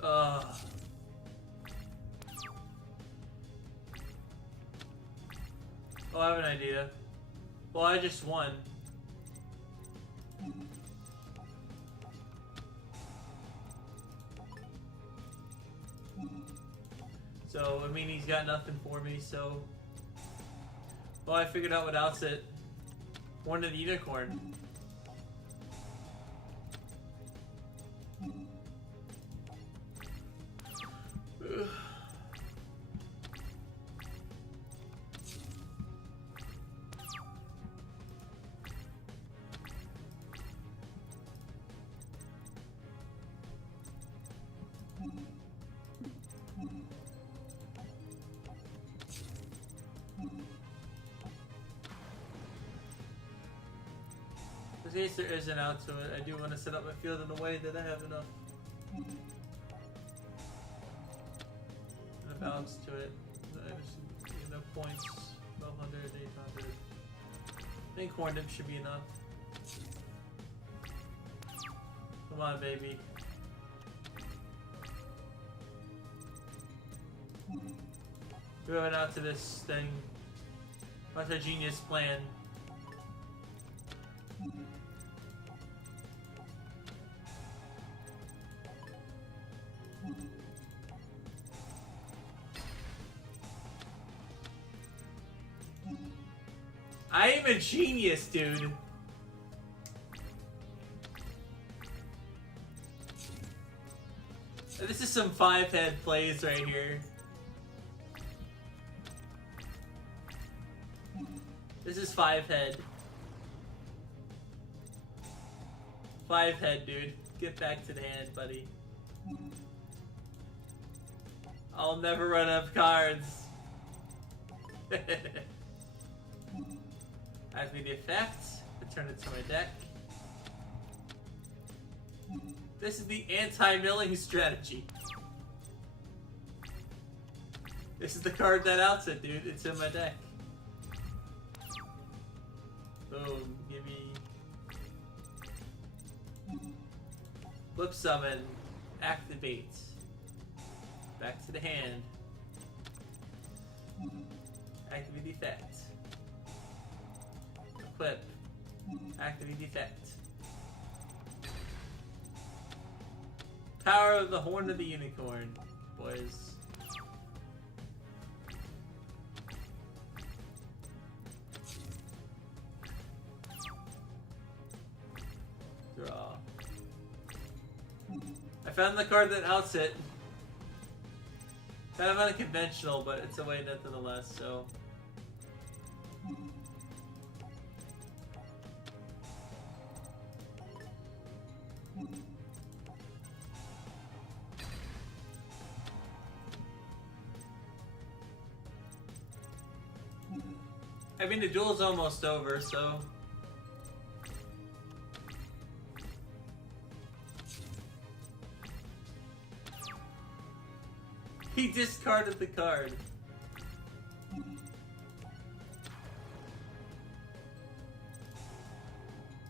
Oh, I have an idea. Well, I just won. So, I mean, he's got nothing for me, so... Well, I figured out what outfit. One of the unicorn. In case there is an out to it, I do want to set up my field in a way that I have enough and a balance to it. I just need enough points, 1200, 800. I think Horn Dip should be enough. Come on, baby. We have an out to this thing. What's a genius plan? I am a genius, dude. This is some 5-head plays right here. This is 5-head. 5-head, dude. Get back to the hand, buddy. I'll never run up cards. Activate the effect. Return it to my deck. This is the anti-milling strategy. This is the card that outs it, dude. It's in my deck. Boom. Give me... Flip summon. Activate. Back to the hand. Activate the effect. Equip. Activate the effect. Power of the Horn of the Unicorn, boys. Draw. I found the card that outs it. Kind of unconventional, but it's a way nonetheless, so... I mean, the duel's almost over, so... He discarded the card.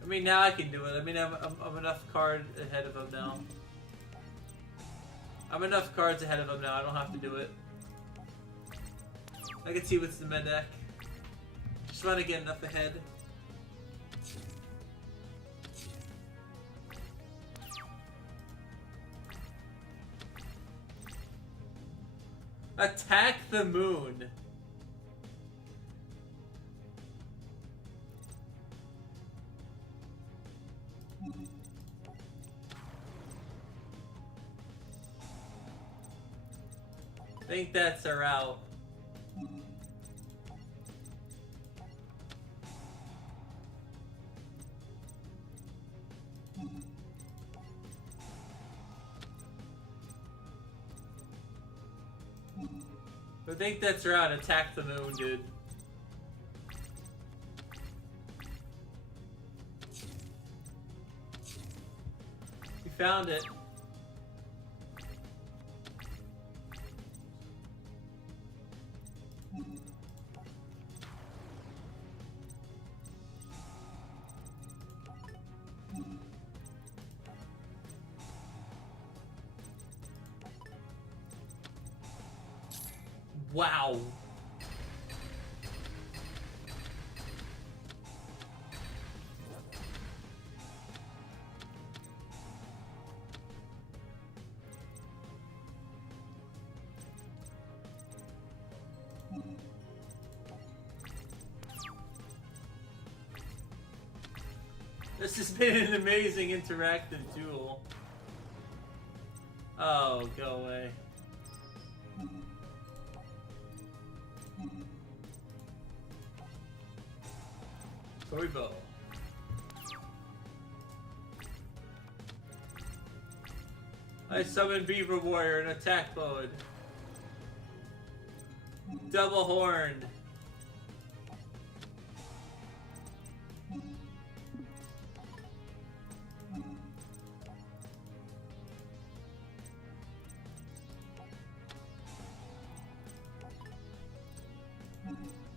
I mean, now I can do it. I mean, I'm enough card ahead of him now. I'm enough cards ahead of him now. I don't have to do it. I can see what's in my deck. Just want to get enough ahead. Attack the moon. I think that's a route. I think that's right. Attack the moon, dude. You found it. Wow. This has been an amazing interactive duel. Oh, go away. Toribo. I summon Beaver Warrior in attack mode. Double Horned.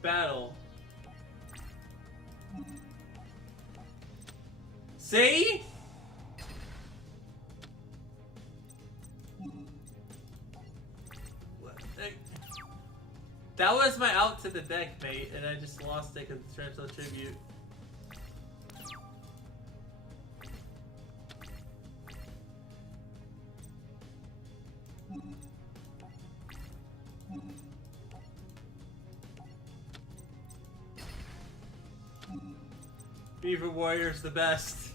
Battle. See? That was my out to the deck, mate, and I just lost it because Transfer Tribute. Beaver Warrior's the best.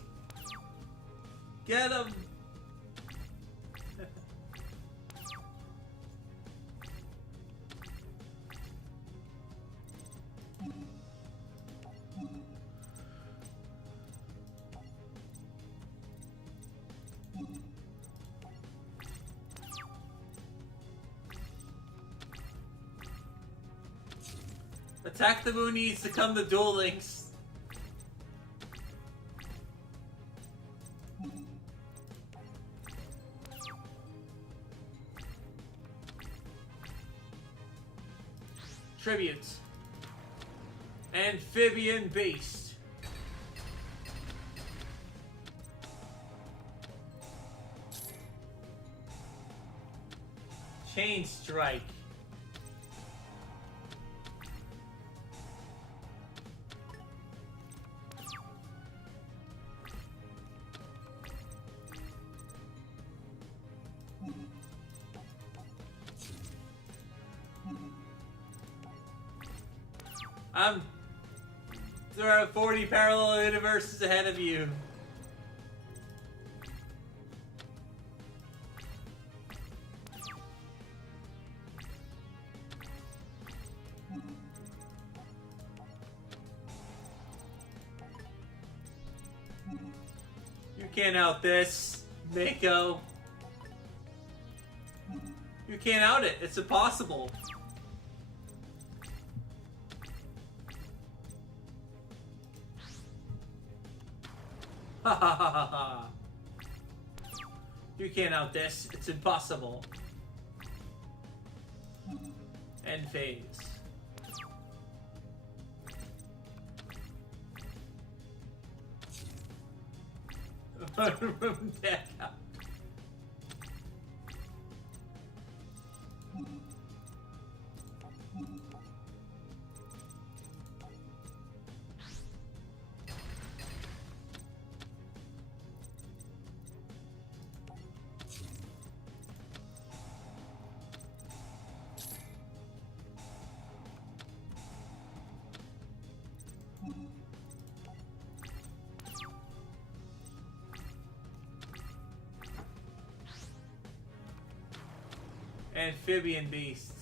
Get him! Attack the Moon needs to come to Duel Links. Tribute. Amphibian Beast. Chain Strike. There are 40 parallel universes ahead of you. You can't out this, Mako. You can't out it. It's impossible. Ha ha ha ha ha. You can't out this. It's impossible. End phase. Deck out. Amphibian Beast.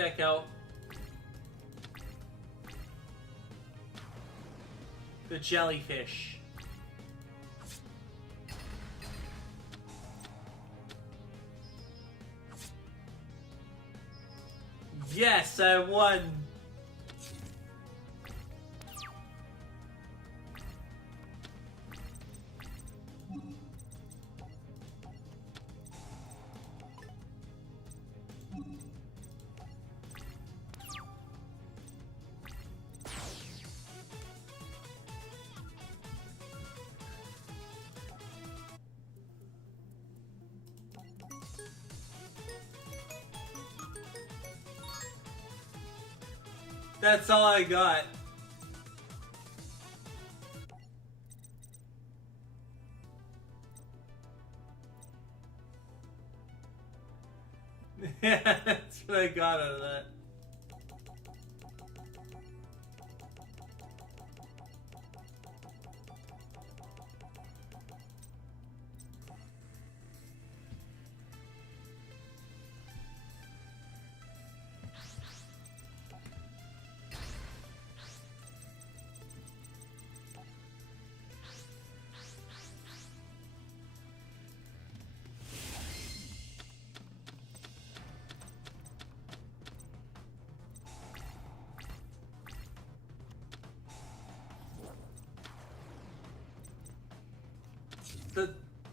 deck out. The jellyfish. Yes, I won. That's all I got. Yeah, that's what I got out of that.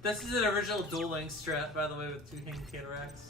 This is an original Duel Links strat, by the way, with 2 Hanging Cataracts.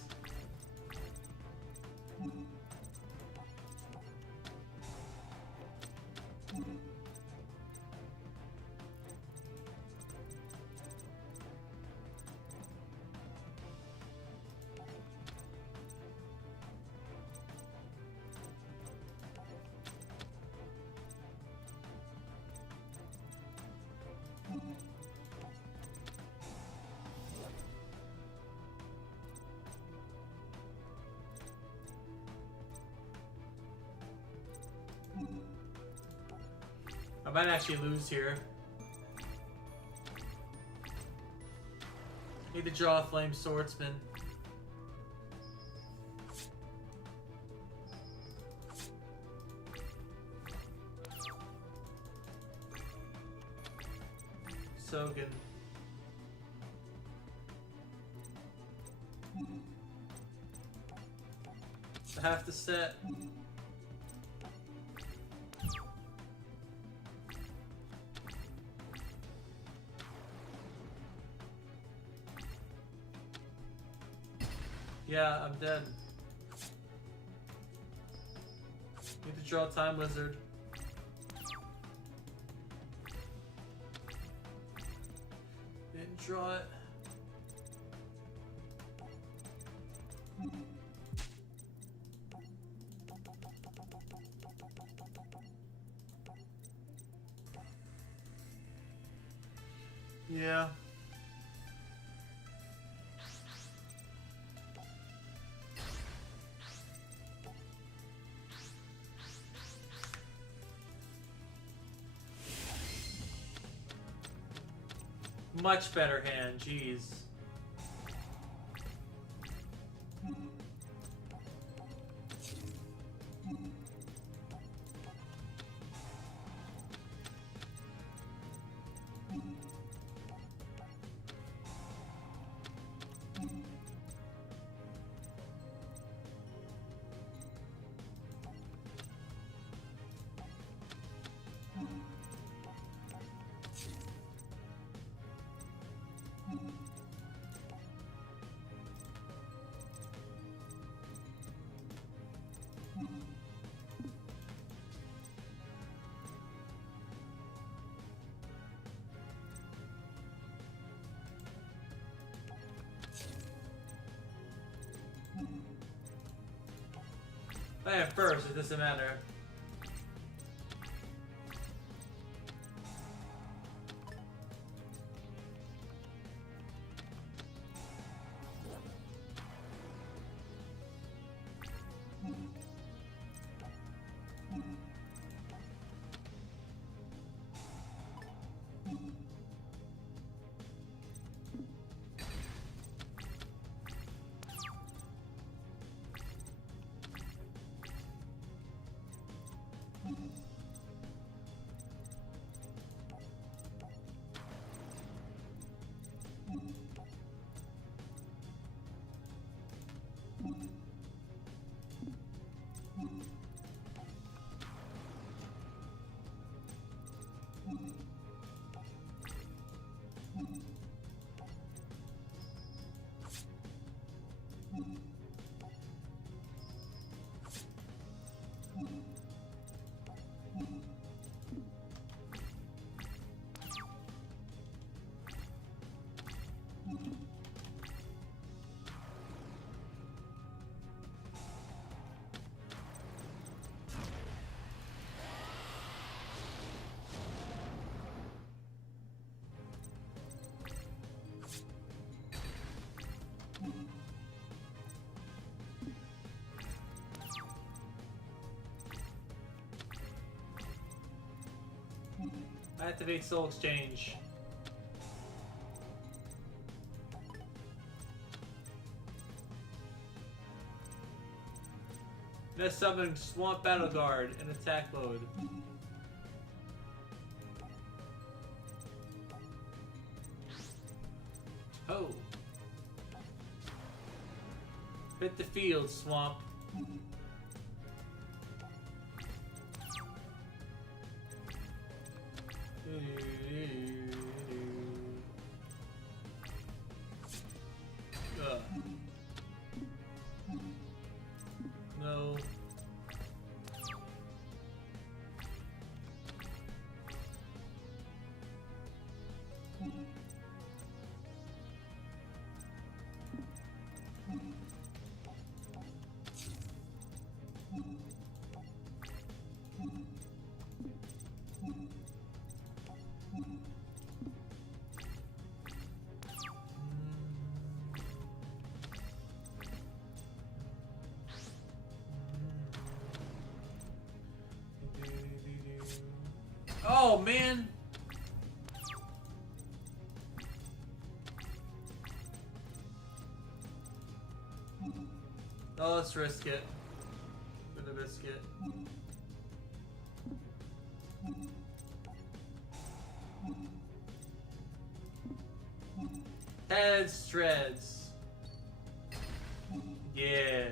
I might actually lose here. Need to draw a Flame Swordsman. Sogan. I have to set. Yeah, I'm dead. Need to draw a Time Wizard. Didn't draw it. Yeah. Much better hand, jeez. I have first, it doesn't matter. Activate Soul Exchange. Let's summon Swamp Battle Guard in attack mode. Oh. Hit the field, Swamp. No. Oh man! Oh, let's risk it for the biscuit. Heads, shreds. Yeah.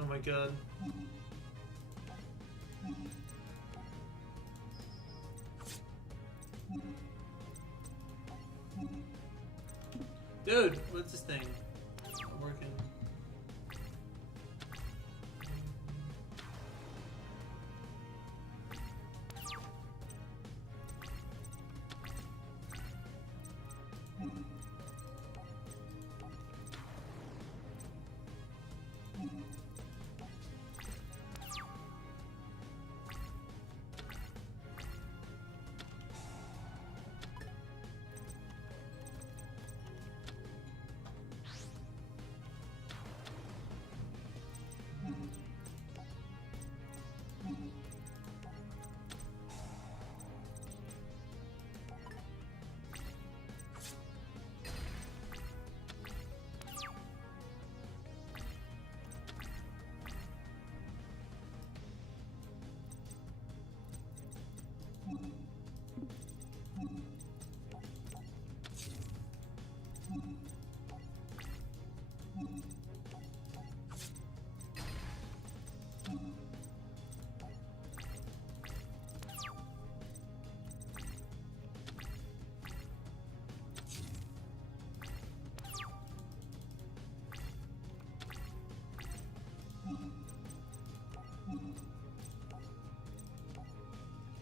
Oh my god. Dude, what's this thing? I'm working.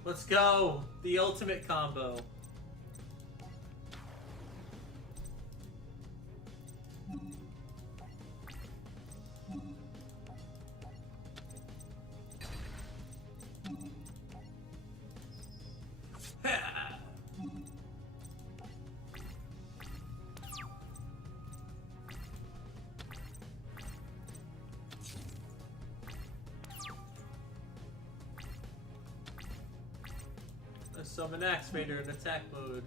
Let's go! The ultimate combo. Let's summon Axe Raider in attack mode.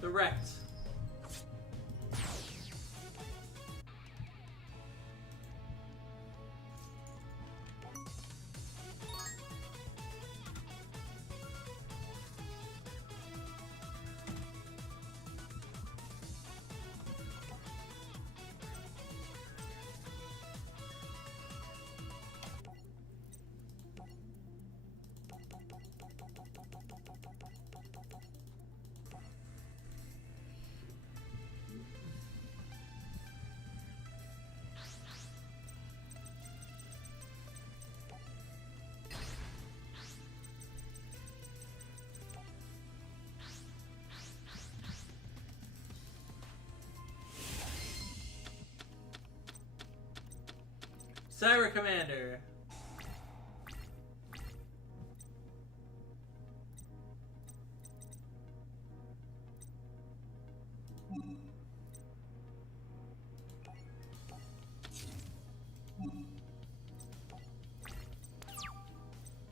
Direct. Cyber Commander.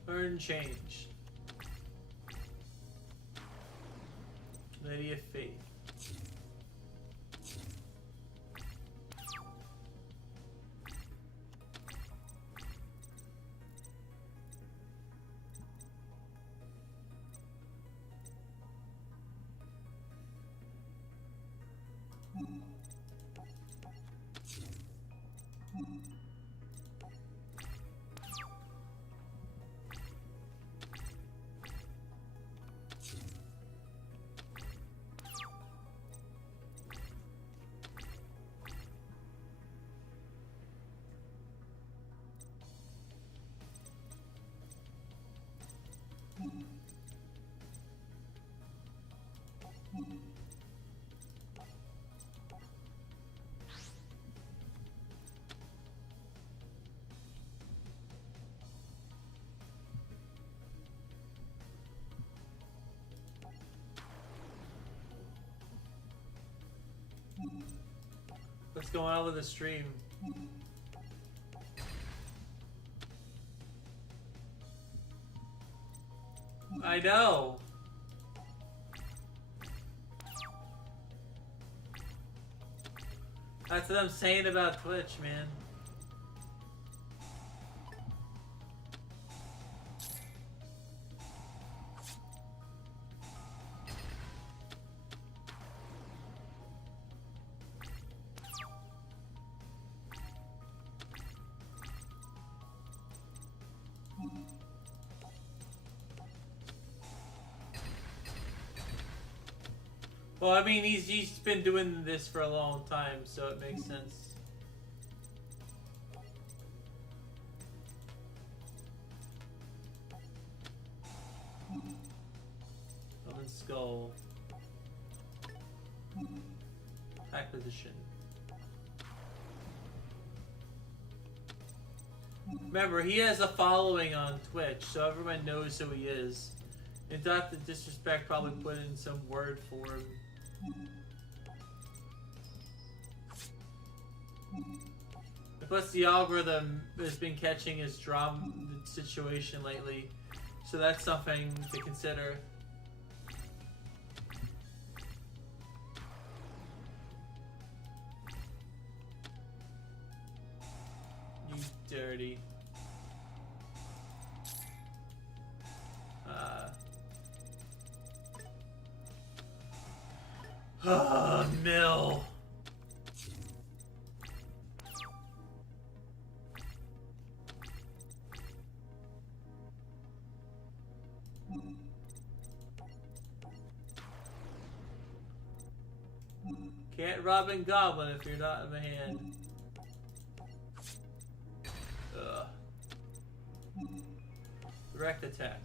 Earn change. Lady of Faith. What's going on with the stream? I know. That's what I'm saying about Twitch, man. Well, I mean, he's been doing this for a long time, so it makes sense. Roman Skull. Acquisition. Remember, he has a following on Twitch, so everyone knows who he is. And Dr. Disrespect probably put in some word for him. Plus, the algorithm has been catching his drama situation lately, so that's something to consider. You dirty. Mill. Can't Robin Goblin if you're not in the hand. Ugh. Direct attack.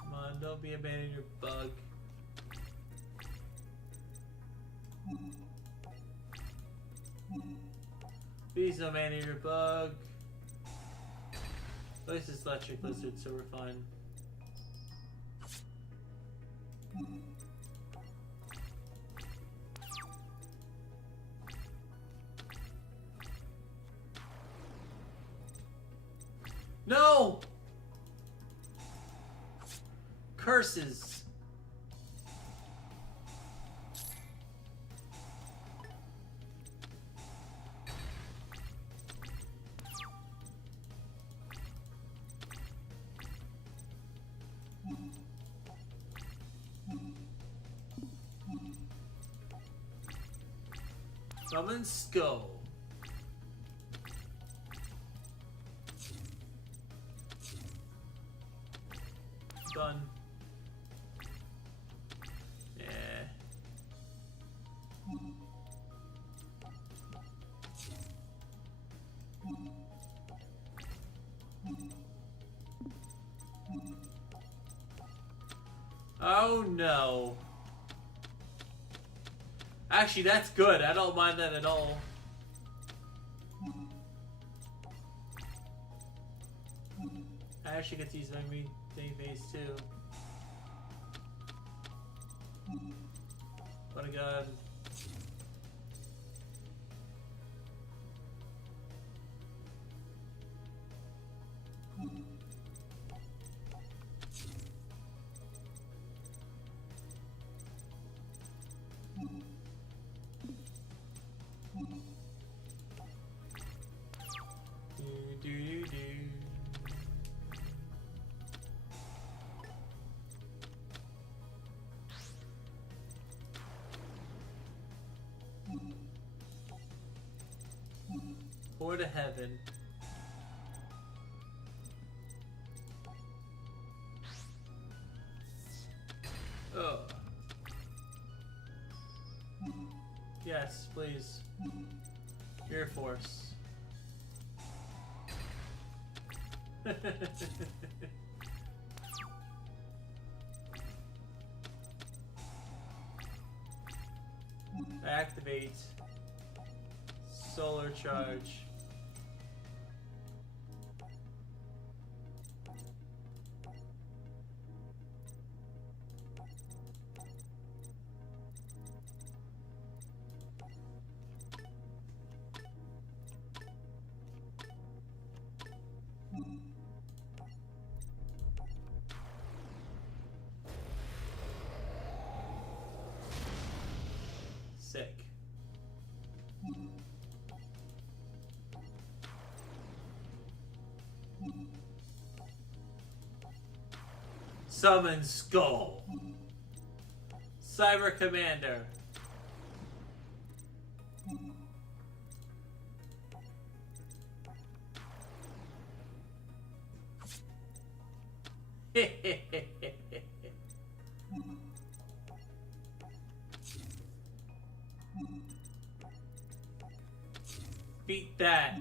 Come on, don't be abandoning your bug. Please don't abandon your bug. At least it's electric lizard, so we're fine. No! Curses. Summon Skull. Done. Yeah. Oh no. Actually, that's good. I don't mind that at all. I actually get to use my main base too. What a god. Or to heaven. Oh. Yes, please. Air Force. Activate. Solar charge. Sick. Summon Skull. Cyber Commander. Beat that.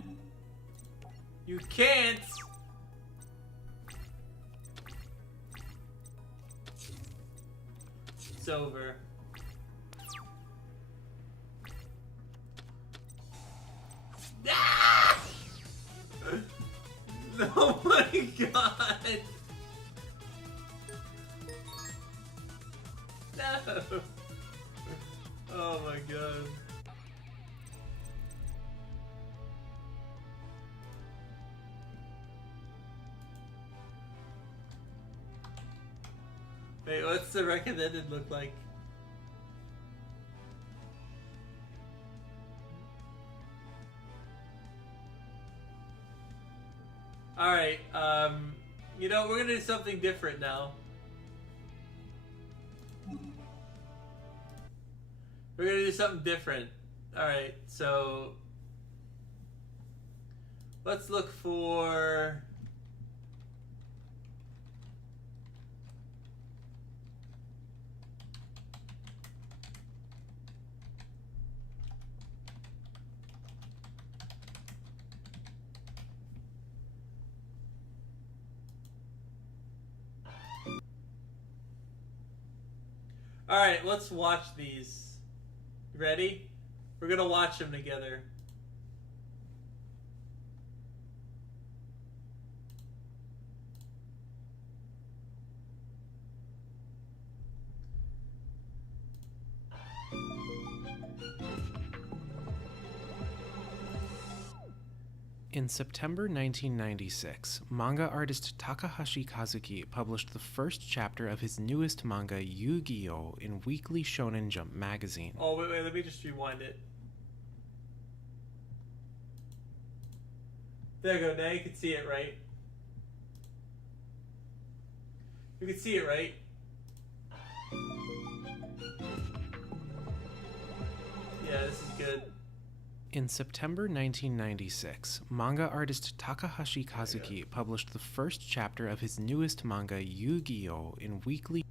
You can't. It's over. Ah! Oh my god. No. Oh my god. Wait, what's the recommended look like? Alright, you know, we're gonna do something different now. We're gonna do something different. Alright, so let's look for... Alright, let's watch these. Ready? We're gonna watch them together. In September 1996, manga artist Takahashi Kazuki published the first chapter of his newest manga, Yu-Gi-Oh! In Weekly Shonen Jump magazine. Oh, wait, let me just rewind it. There you go, now you can see it, right? You can see it, right? Yeah, this is good. In September 1996, manga artist Takahashi Kazuki published the first chapter of his newest manga, Yu-Gi-Oh! In Weekly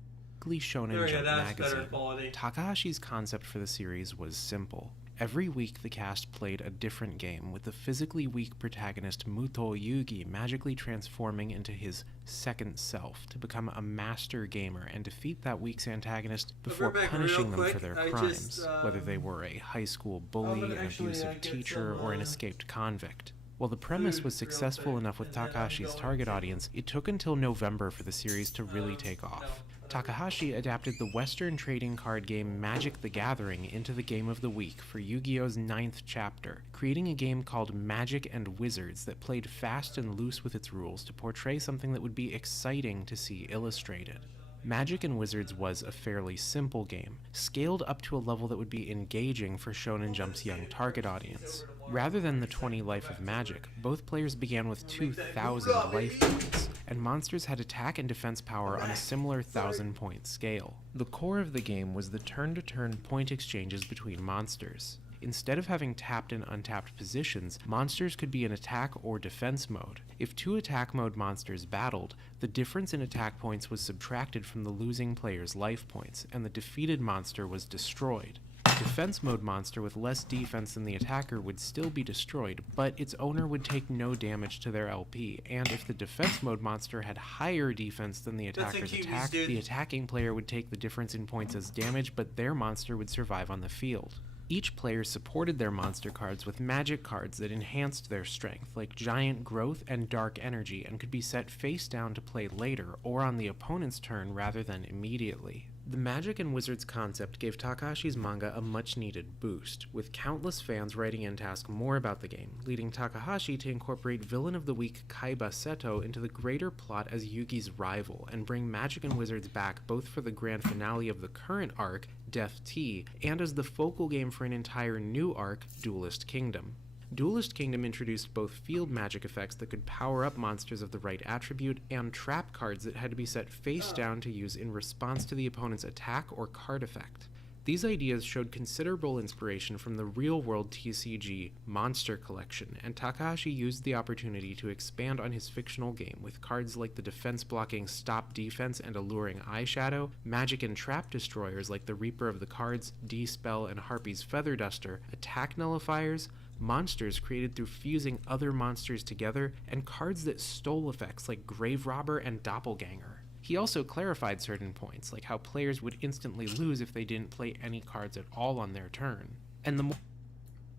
Shonen Jump That's better magazine. quality. Takahashi's concept for the series was simple. Every week, the cast played a different game, with the physically weak protagonist Muto Yugi magically transforming into his second self to become a master gamer and defeat that week's antagonist before back punishing real them for quick. their I crimes, just, whether they were a high school bully, gonna an actually, abusive get teacher, some, or an escaped convict. While the premise food was real successful quick, enough with and then I'm Takahashi's going target to- audience, it took until November for the series to really take off. no, Takahashi adapted the Western trading card game Magic the Gathering into the Game of the Week for Yu-Gi-Oh's 9th chapter, creating a game called Magic and Wizards that played fast and loose with its rules to portray something that would be exciting to see illustrated. Magic and Wizards was a fairly simple game, scaled up to a level that would be engaging for Shonen Jump's young target audience. Rather than the 20 life of Magic, both players began with 2,000 life points, and monsters had attack and defense power on a similar 1,000-point scale. The core of the game was the turn-to-turn point exchanges between monsters. Instead of having tapped and untapped positions, monsters could be in attack or defense mode. If two attack mode monsters battled, the difference in attack points was subtracted from the losing player's life points, and the defeated monster was destroyed. A defense mode monster with less defense than the attacker would still be destroyed, but its owner would take no damage to their LP, and if the defense mode monster had higher defense than the That's in attacker's Kiwis, attack, dude. the attacking player would take the difference in points as damage, but their monster would survive on the field. Each player supported their monster cards with magic cards that enhanced their strength, like Giant Growth and Dark Energy, and could be set face down to play later, or on the opponent's turn rather than immediately. The Magic and Wizards concept gave Takahashi's manga a much-needed boost, with countless fans writing in to ask more about the game, leading Takahashi to incorporate Villain of the Week Kaiba Seto into the greater plot as Yugi's rival, and bring Magic and Wizards back both for the grand finale of the current arc, Death Tea, and as the focal game for an entire new arc, Duelist Kingdom. Duelist Kingdom introduced both field magic effects that could power up monsters of the right attribute, and trap cards that had to be set face down to use in response to the opponent's attack or card effect. These ideas showed considerable inspiration from the real-world TCG Monster Collection, and Takahashi used the opportunity to expand on his fictional game with cards like the defense-blocking Stop Defense and Alluring Eyeshadow, magic and trap destroyers like the Reaper of the Cards, D-Spell, and Harpy's Feather Duster, attack nullifiers, monsters created through fusing other monsters together, and cards that stole effects like Grave Robber and Doppelganger. He also clarified certain points, like how players would instantly lose if they didn't play any cards at all on their turn. And the more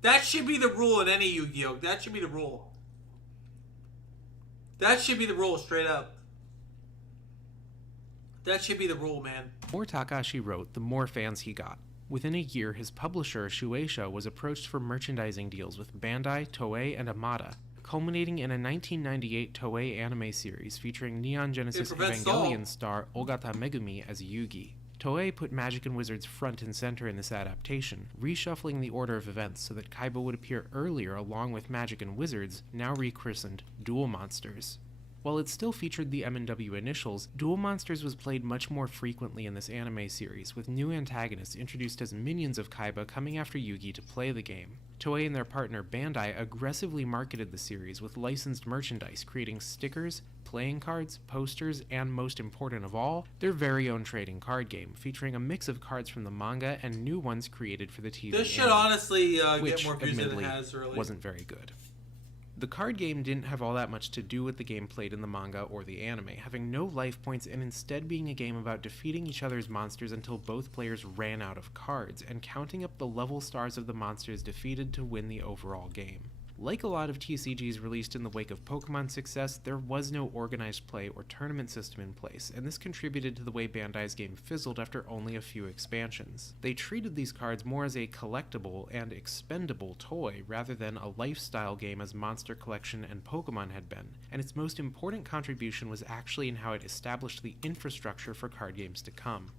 That should be the rule in any Yu-Gi-Oh! That should be the rule. That should be the rule, straight up. That should be the rule, man. Takahashi wrote, the more fans he got. Within a year, his publisher, Shueisha, was approached for merchandising deals with Bandai, Toei, and Amada, culminating in a 1998 Toei anime series featuring Neon Genesis Evangelion star Ogata Megumi as Yugi. Toei put Magic and Wizards front and center in this adaptation, reshuffling the order of events so that Kaiba would appear earlier along with Magic and Wizards, now rechristened Duel Monsters. While it still featured the M&W initials, Duel Monsters was played much more frequently in this anime series, with new antagonists introduced as minions of Kaiba coming after Yugi to play the game. Toei and their partner Bandai aggressively marketed the series with licensed merchandise, creating stickers, playing cards, posters, and most important of all, their very own trading card game, featuring a mix of cards from the manga and new ones created for the TV This should anime, honestly which, get more views than it admittedly, has early. wasn't very good. The card game didn't have all that much to do with the game played in the manga or the anime, having no life points and instead being a game about defeating each other's monsters until both players ran out of cards, and counting up the level stars of the monsters defeated to win the overall game. Like a lot of TCGs released in the wake of Pokemon's success, there was no organized play or tournament system in place, and this contributed to the way Bandai's game fizzled after only a few expansions. They treated these cards more as a collectible and expendable toy rather than a lifestyle game as Monster Collection and Pokemon had been, and its most important contribution was actually in how it established the infrastructure for card games to come.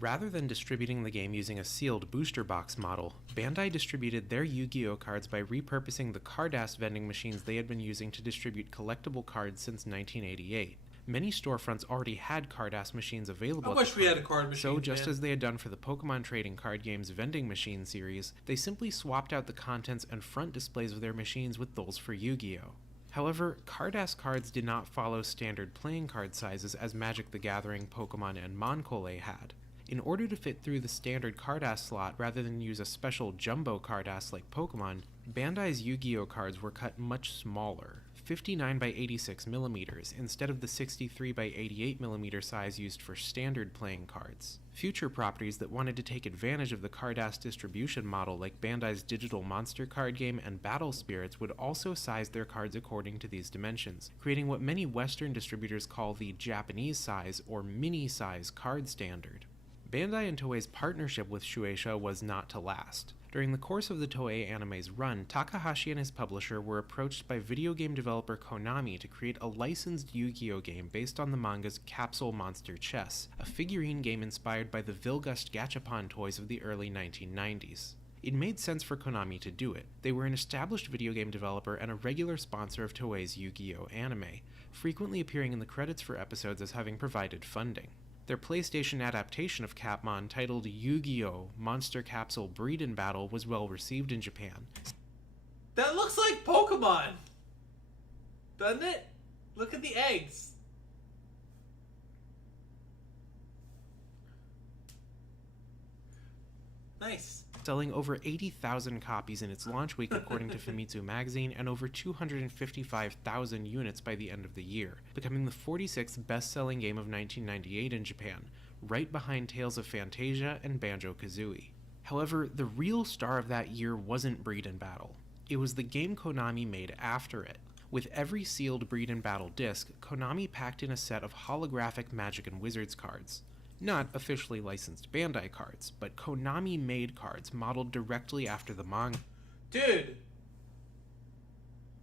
Rather than distributing the game using a sealed booster box model, Bandai distributed their Yu-Gi-Oh! Cards by repurposing the Cardass vending machines they had been using to distribute collectible cards since 1988. Many storefronts already had Cardass machines available. I wish we had a card machine. So, just as they had done for the Pokemon trading card game's vending machine series, they simply swapped out the contents and front displays of their machines with those for Yu-Gi-Oh! However, Cardass cards did not follow standard playing card sizes as Magic the Gathering, Pokemon, and Moncole had. In order to fit through the standard card-ass slot rather than use a special jumbo card-ass like Pokemon, Bandai's Yu-Gi-Oh cards were cut much smaller, 59 by 86 millimeters, instead of the 63 by 88 millimeter size used for standard playing cards. Future properties that wanted to take advantage of the card-ass distribution model like Bandai's digital monster card game and Battle Spirits would also size their cards according to these dimensions, creating what many Western distributors call the Japanese size or mini size card standard. Bandai and Toei's partnership with Shueisha was not to last. During the course of the Toei anime's run, Takahashi and his publisher were approached by video game developer Konami to create a licensed Yu-Gi-Oh game based on the manga's Capsule Monster Chess, a figurine game inspired by the Vilgust Gachapon toys of the early 1990s. It made sense for Konami to do it. They were an established video game developer and a regular sponsor of Toei's Yu-Gi-Oh anime, frequently appearing in the credits for episodes as having provided funding. Their PlayStation adaptation of Capmon, titled Yu-Gi-Oh! Monster Capsule Breed and Battle, was well received in Japan. That looks like Pokemon! Doesn't it? Look at the eggs. Nice. Selling over 80,000 copies in its launch week according to Famitsu magazine, and over 255,000 units by the end of the year, becoming the 46th best-selling game of 1998 in Japan, right behind Tales of Phantasia and Banjo-Kazooie. However, the real star of that year wasn't Breed and Battle. It was the game Konami made after it. With every sealed Breed and Battle disc, Konami packed in a set of holographic Magic and Wizards cards. Not officially licensed Bandai cards, but Konami-made cards modeled directly after the manga. Dude!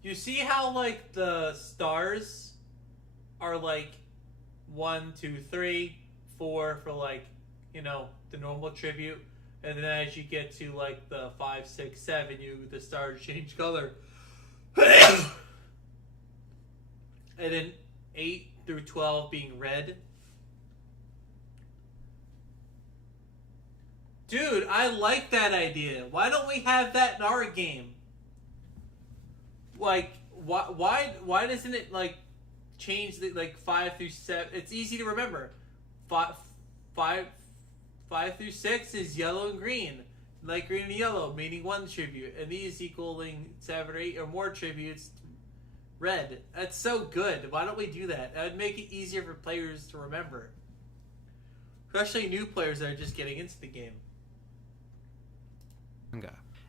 You see how, like, the stars are, like, 1, 2, 3, 4 for, like, you know, the normal tribute. And then as you get to, like, the 5, 6, 7, the stars change color. And then 8 through 12 being red. Dude, I like that idea. Why don't we have that in our game? Like, why doesn't it, like, change the, like, 5 through 7? It's easy to remember. 5 through 6 is yellow and green. Light green and yellow, meaning 1 tribute. And these equaling 7 or 8 or more tributes, red. That's so good. Why don't we do that? That would make it easier for players to remember. Especially new players that are just getting into the game.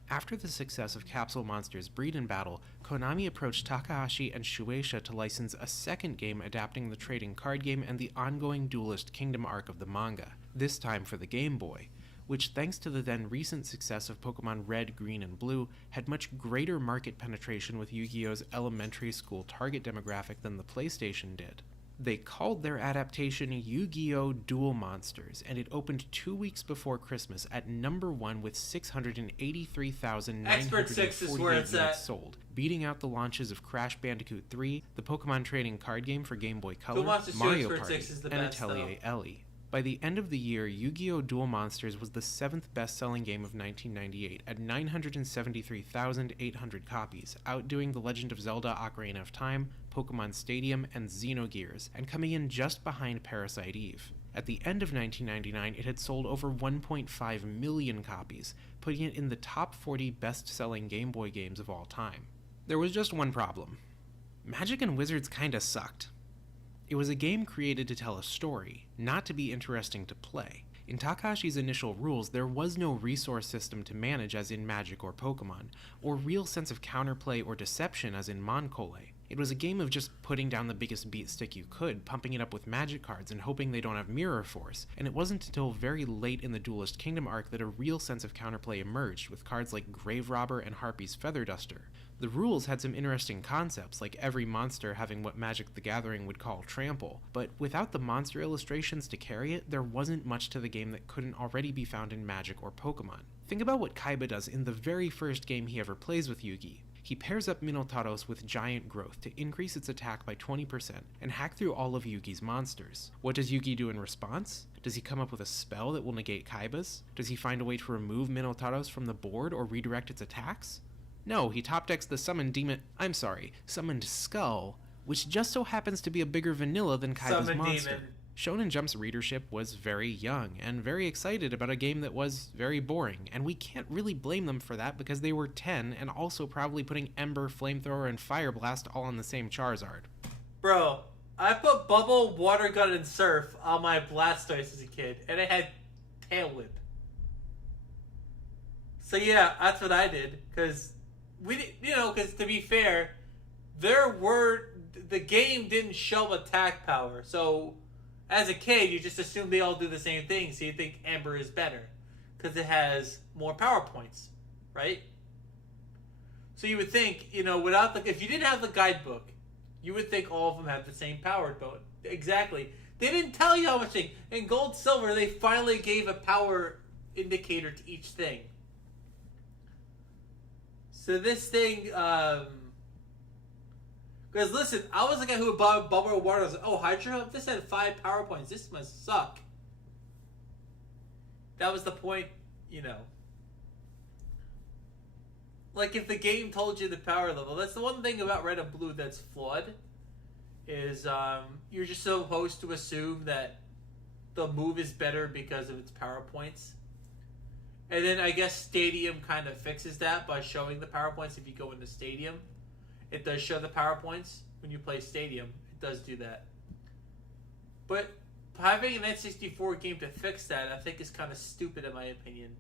After the success of Capsule Monsters Breed and Battle, Konami approached Takahashi and Shueisha to license a second game adapting the trading card game and the ongoing Duelist Kingdom arc of the manga, this time for the Game Boy, which, thanks to the then recent success of Pokemon Red, Green, and Blue, had much greater market penetration with Yu-Gi-Oh's elementary school target demographic than the PlayStation did. They called their adaptation Yu-Gi-Oh! Duel Monsters, and it opened 2 weeks before Christmas at number 1 with 683,948 units sold, beating out the launches of Crash Bandicoot 3, the Pokemon trading card game for Game Boy Color, Mario Party, and Atelier Ellie. By the end of the year, Yu-Gi-Oh! Duel Monsters was the 7th best-selling game of 1998 at 973,800 copies, outdoing The Legend of Zelda Ocarina of Time, Pokemon Stadium, and Xenogears, and coming in just behind Parasite Eve. At the end of 1999, it had sold over 1.5 million copies, putting it in the top 40 best-selling Game Boy games of all time. There was just one problem. Magic and Wizards kinda sucked. It was a game created to tell a story, not to be interesting to play. In Takahashi's initial rules, there was no resource system to manage as in Magic or Pokemon, or real sense of counterplay or deception as in Moncole. It was a game of just putting down the biggest beat stick you could, pumping it up with magic cards, and hoping they don't have mirror force, and it wasn't until very late in the Duelist Kingdom arc that a real sense of counterplay emerged, with cards like Grave Robber and Harpy's Feather Duster. The rules had some interesting concepts, like every monster having what Magic the Gathering would call trample, but without the monster illustrations to carry it, there wasn't much to the game that couldn't already be found in Magic or Pokemon. Think about what Kaiba does in the very first game he ever plays with Yugi. He pairs up Minotauros with Giant Growth to increase its attack by 20% and hack through all of Yugi's monsters. What does Yugi do in response? Does he come up with a spell that will negate Kaiba's? Does he find a way to remove Minotauros from the board or redirect its attacks? No, he top-decks the summoned Skull, which just so happens to be a bigger vanilla than Kaiba's monster. Shonen Jump's readership was very young and very excited about a game that was very boring, and we can't really blame them for that because they were 10 and also probably putting Ember, Flamethrower, and Fire Blast all on the same Charizard. Bro, I put Bubble, Water Gun, and Surf on my Blastoise as a kid, and it had Tail Whip. So yeah, that's what I did, because because to be fair, the game didn't show attack power, so as a kid, you just assume they all do the same thing, so you think Ember is better because it has more power points, right? So you would think, if you didn't have the guidebook, you would think all of them have the same power. But exactly, they didn't tell you how much thing. In Gold, Silver, they finally gave a power indicator to each thing. So this thing, because listen, I was the guy who bought Bubble or Water. I was like, oh, Hydro, this had 5 power points. This must suck. That was the point, Like, if the game told you the power level, that's the one thing about Red and Blue that's flawed, is you're just supposed to assume that the move is better because of its power points. And then I guess Stadium kind of fixes that by showing the power points if you go into Stadium. It does show the power points when you play Stadium. It does do that. But having an N64 game to fix that, I think is kind of stupid in my opinion.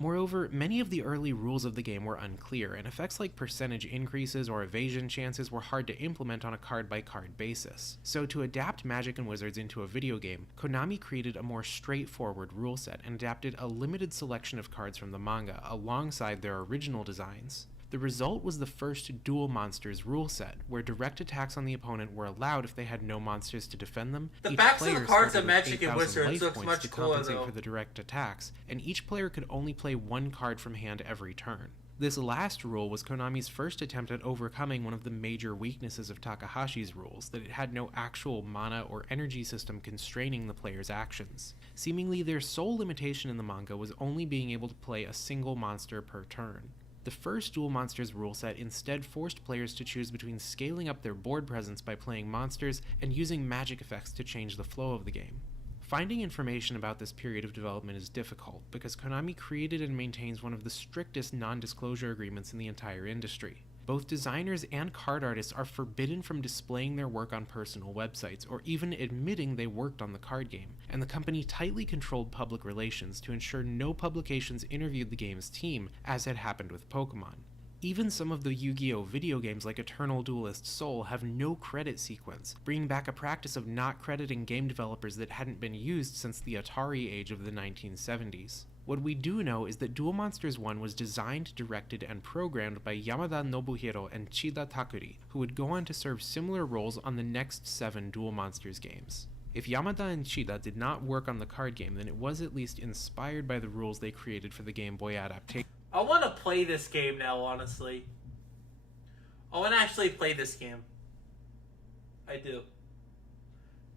Moreover, many of the early rules of the game were unclear, and effects like percentage increases or evasion chances were hard to implement on a card-by-card basis. So to adapt Magic and Wizards into a video game, Konami created a more straightforward rule set and adapted a limited selection of cards from the manga alongside their original designs. The result was the first Duel Monsters rule set, where direct attacks on the opponent were allowed if they had no monsters to defend them. The Each backs of player the cards started of with Magic and 8,000 Wizards life looks points much to cooler, compensate though. for the direct attacks, and each player could only play one card from hand every turn. This last rule was Konami's first attempt at overcoming one of the major weaknesses of Takahashi's rules, that it had no actual mana or energy system constraining the player's actions. Seemingly, their sole limitation in the manga was only being able to play a single monster per turn. The first Duel Monsters rule set instead forced players to choose between scaling up their board presence by playing monsters and using magic effects to change the flow of the game. Finding information about this period of development is difficult, because Konami created and maintains one of the strictest non-disclosure agreements in the entire industry. Both designers and card artists are forbidden from displaying their work on personal websites, or even admitting they worked on the card game, and the company tightly controlled public relations to ensure no publications interviewed the game's team, as had happened with Pokemon. Even some of the Yu-Gi-Oh! Video games like Eternal Duelist Soul have no credit sequence, bringing back a practice of not crediting game developers that hadn't been used since the Atari age of the 1970s. What we do know is that Duel Monsters 1 was designed, directed, and programmed by Yamada Nobuhiro and Chida Takuri, who would go on to serve similar roles on the next 7 Duel Monsters games. If Yamada and Chida did not work on the card game, then it was at least inspired by the rules they created for the Game Boy adaptation. I want to play this game now, honestly. I want to actually play this game. I do.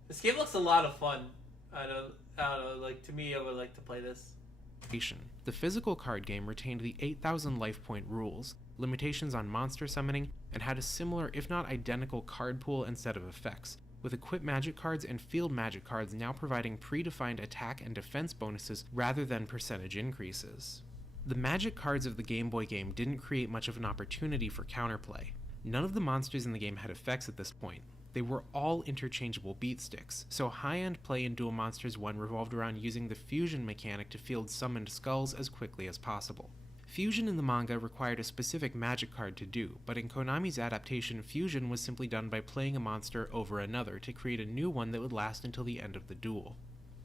This game looks a lot of fun. I don't know, like, to me, I would like to play this. The physical card game retained the 8,000 life point rules, limitations on monster summoning, and had a similar, if not identical, card pool and set of effects, with equip magic cards and field magic cards now providing predefined attack and defense bonuses rather than percentage increases. The magic cards of the Game Boy game didn't create much of an opportunity for counterplay. None of the monsters in the game had effects at this point. They were all interchangeable beat sticks, so high-end play in Duel Monsters 1 revolved around using the fusion mechanic to field summoned skulls as quickly as possible. Fusion in the manga required a specific magic card to do, but in Konami's adaptation, fusion was simply done by playing a monster over another to create a new one that would last until the end of the duel.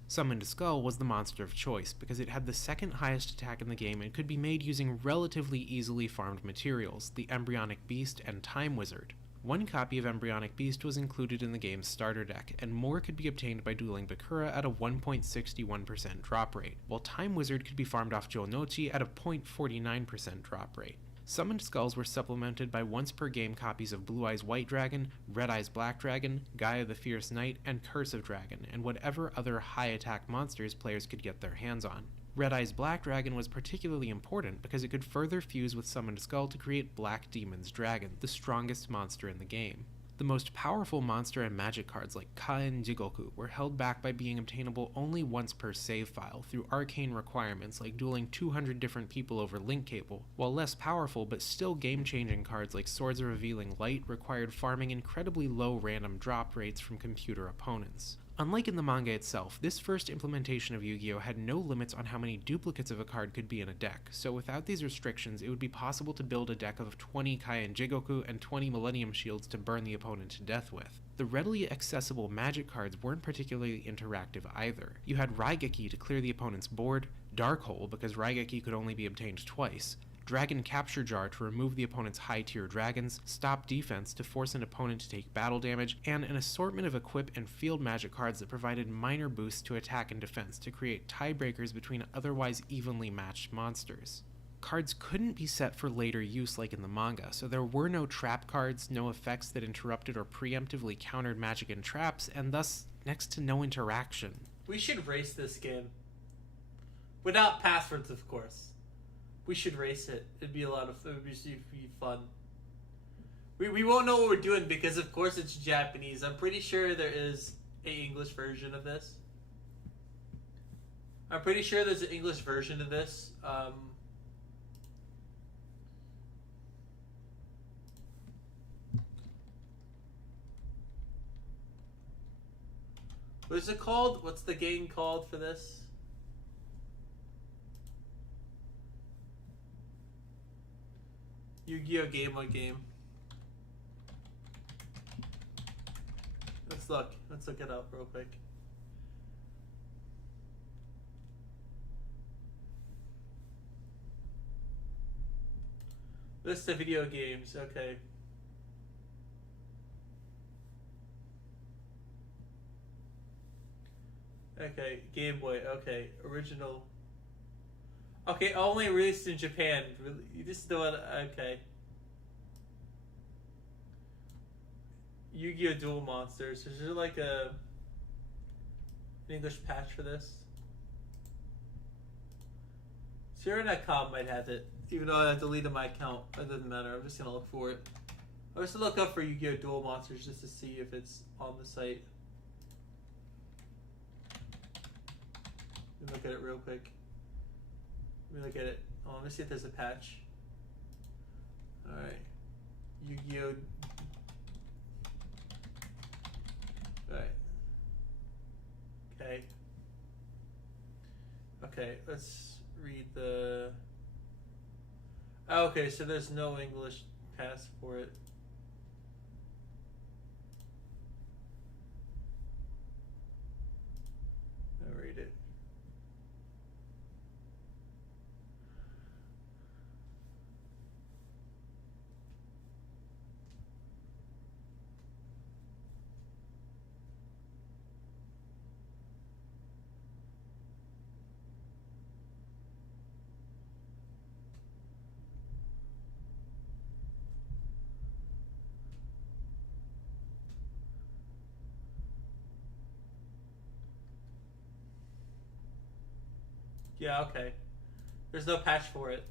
Summoned Skull was the monster of choice because it had the second highest attack in the game and could be made using relatively easily farmed materials, the Embryonic Beast and Time Wizard. One copy of Embryonic Beast was included in the game's starter deck, and more could be obtained by dueling Bakura at a 1.61% drop rate, while Time Wizard could be farmed off Jonochi at a 0.49% drop rate. Summoned Skulls were supplemented by once per game copies of Blue Eyes White Dragon, Red Eyes Black Dragon, Gaia the Fierce Knight, and Curse of Dragon, and whatever other high attack monsters players could get their hands on. Red Eyes Black Dragon was particularly important because it could further fuse with Summoned Skull to create Black Demon's Dragon, the strongest monster in the game. The most powerful monster and magic cards like Kain Jigoku were held back by being obtainable only once per save file through arcane requirements like dueling 200 different people over link cable, while less powerful but still game-changing cards like Swords of Revealing Light required farming incredibly low random drop rates from computer opponents. Unlike in the manga itself, this first implementation of Yu-Gi-Oh! Had no limits on how many duplicates of a card could be in a deck, so without these restrictions, it would be possible to build a deck of 20 Kaien Jigoku and 20 Millennium Shields to burn the opponent to death with. The readily accessible magic cards weren't particularly interactive either. You had Raigeki to clear the opponent's board, Dark Hole because Raigeki could only be obtained twice, Dragon Capture Jar to remove the opponent's high-tier dragons, Stop Defense to force an opponent to take battle damage, and an assortment of equip and field magic cards that provided minor boosts to attack and defense to create tiebreakers between otherwise evenly matched monsters. Cards couldn't be set for later use like in the manga, so there were no trap cards, no effects that interrupted or preemptively countered magic and traps, and thus next to no interaction. We should race this game. Without passwords, of course. We should race it. It'd be fun. We won't know what we're doing because, of course, it's Japanese. I'm pretty sure there is an English version of this. What is it called? What's the game called for this? Yu-Gi-Oh! Game on Game. Let's look it up real quick. List of video games, okay. Okay, Game Boy, okay. Original. Okay, only released in Japan. This is the one, okay. Yu-Gi-Oh! Duel Monsters. Is there like an English patch for this? Sierra.com might have it, even though I deleted my account. It doesn't matter, I'm just gonna look for it. I'm just gonna look up for Yu-Gi-Oh! Duel Monsters just to see if it's on the site. Let me look at it real quick. Let me look at it. Oh, let me see if there's a patch. Alright. Yu-Gi-Oh! Right. Okay. Okay, let's read the... Oh, okay, so there's no English pass for it. I'll read it. Yeah, okay. There's no patch for it.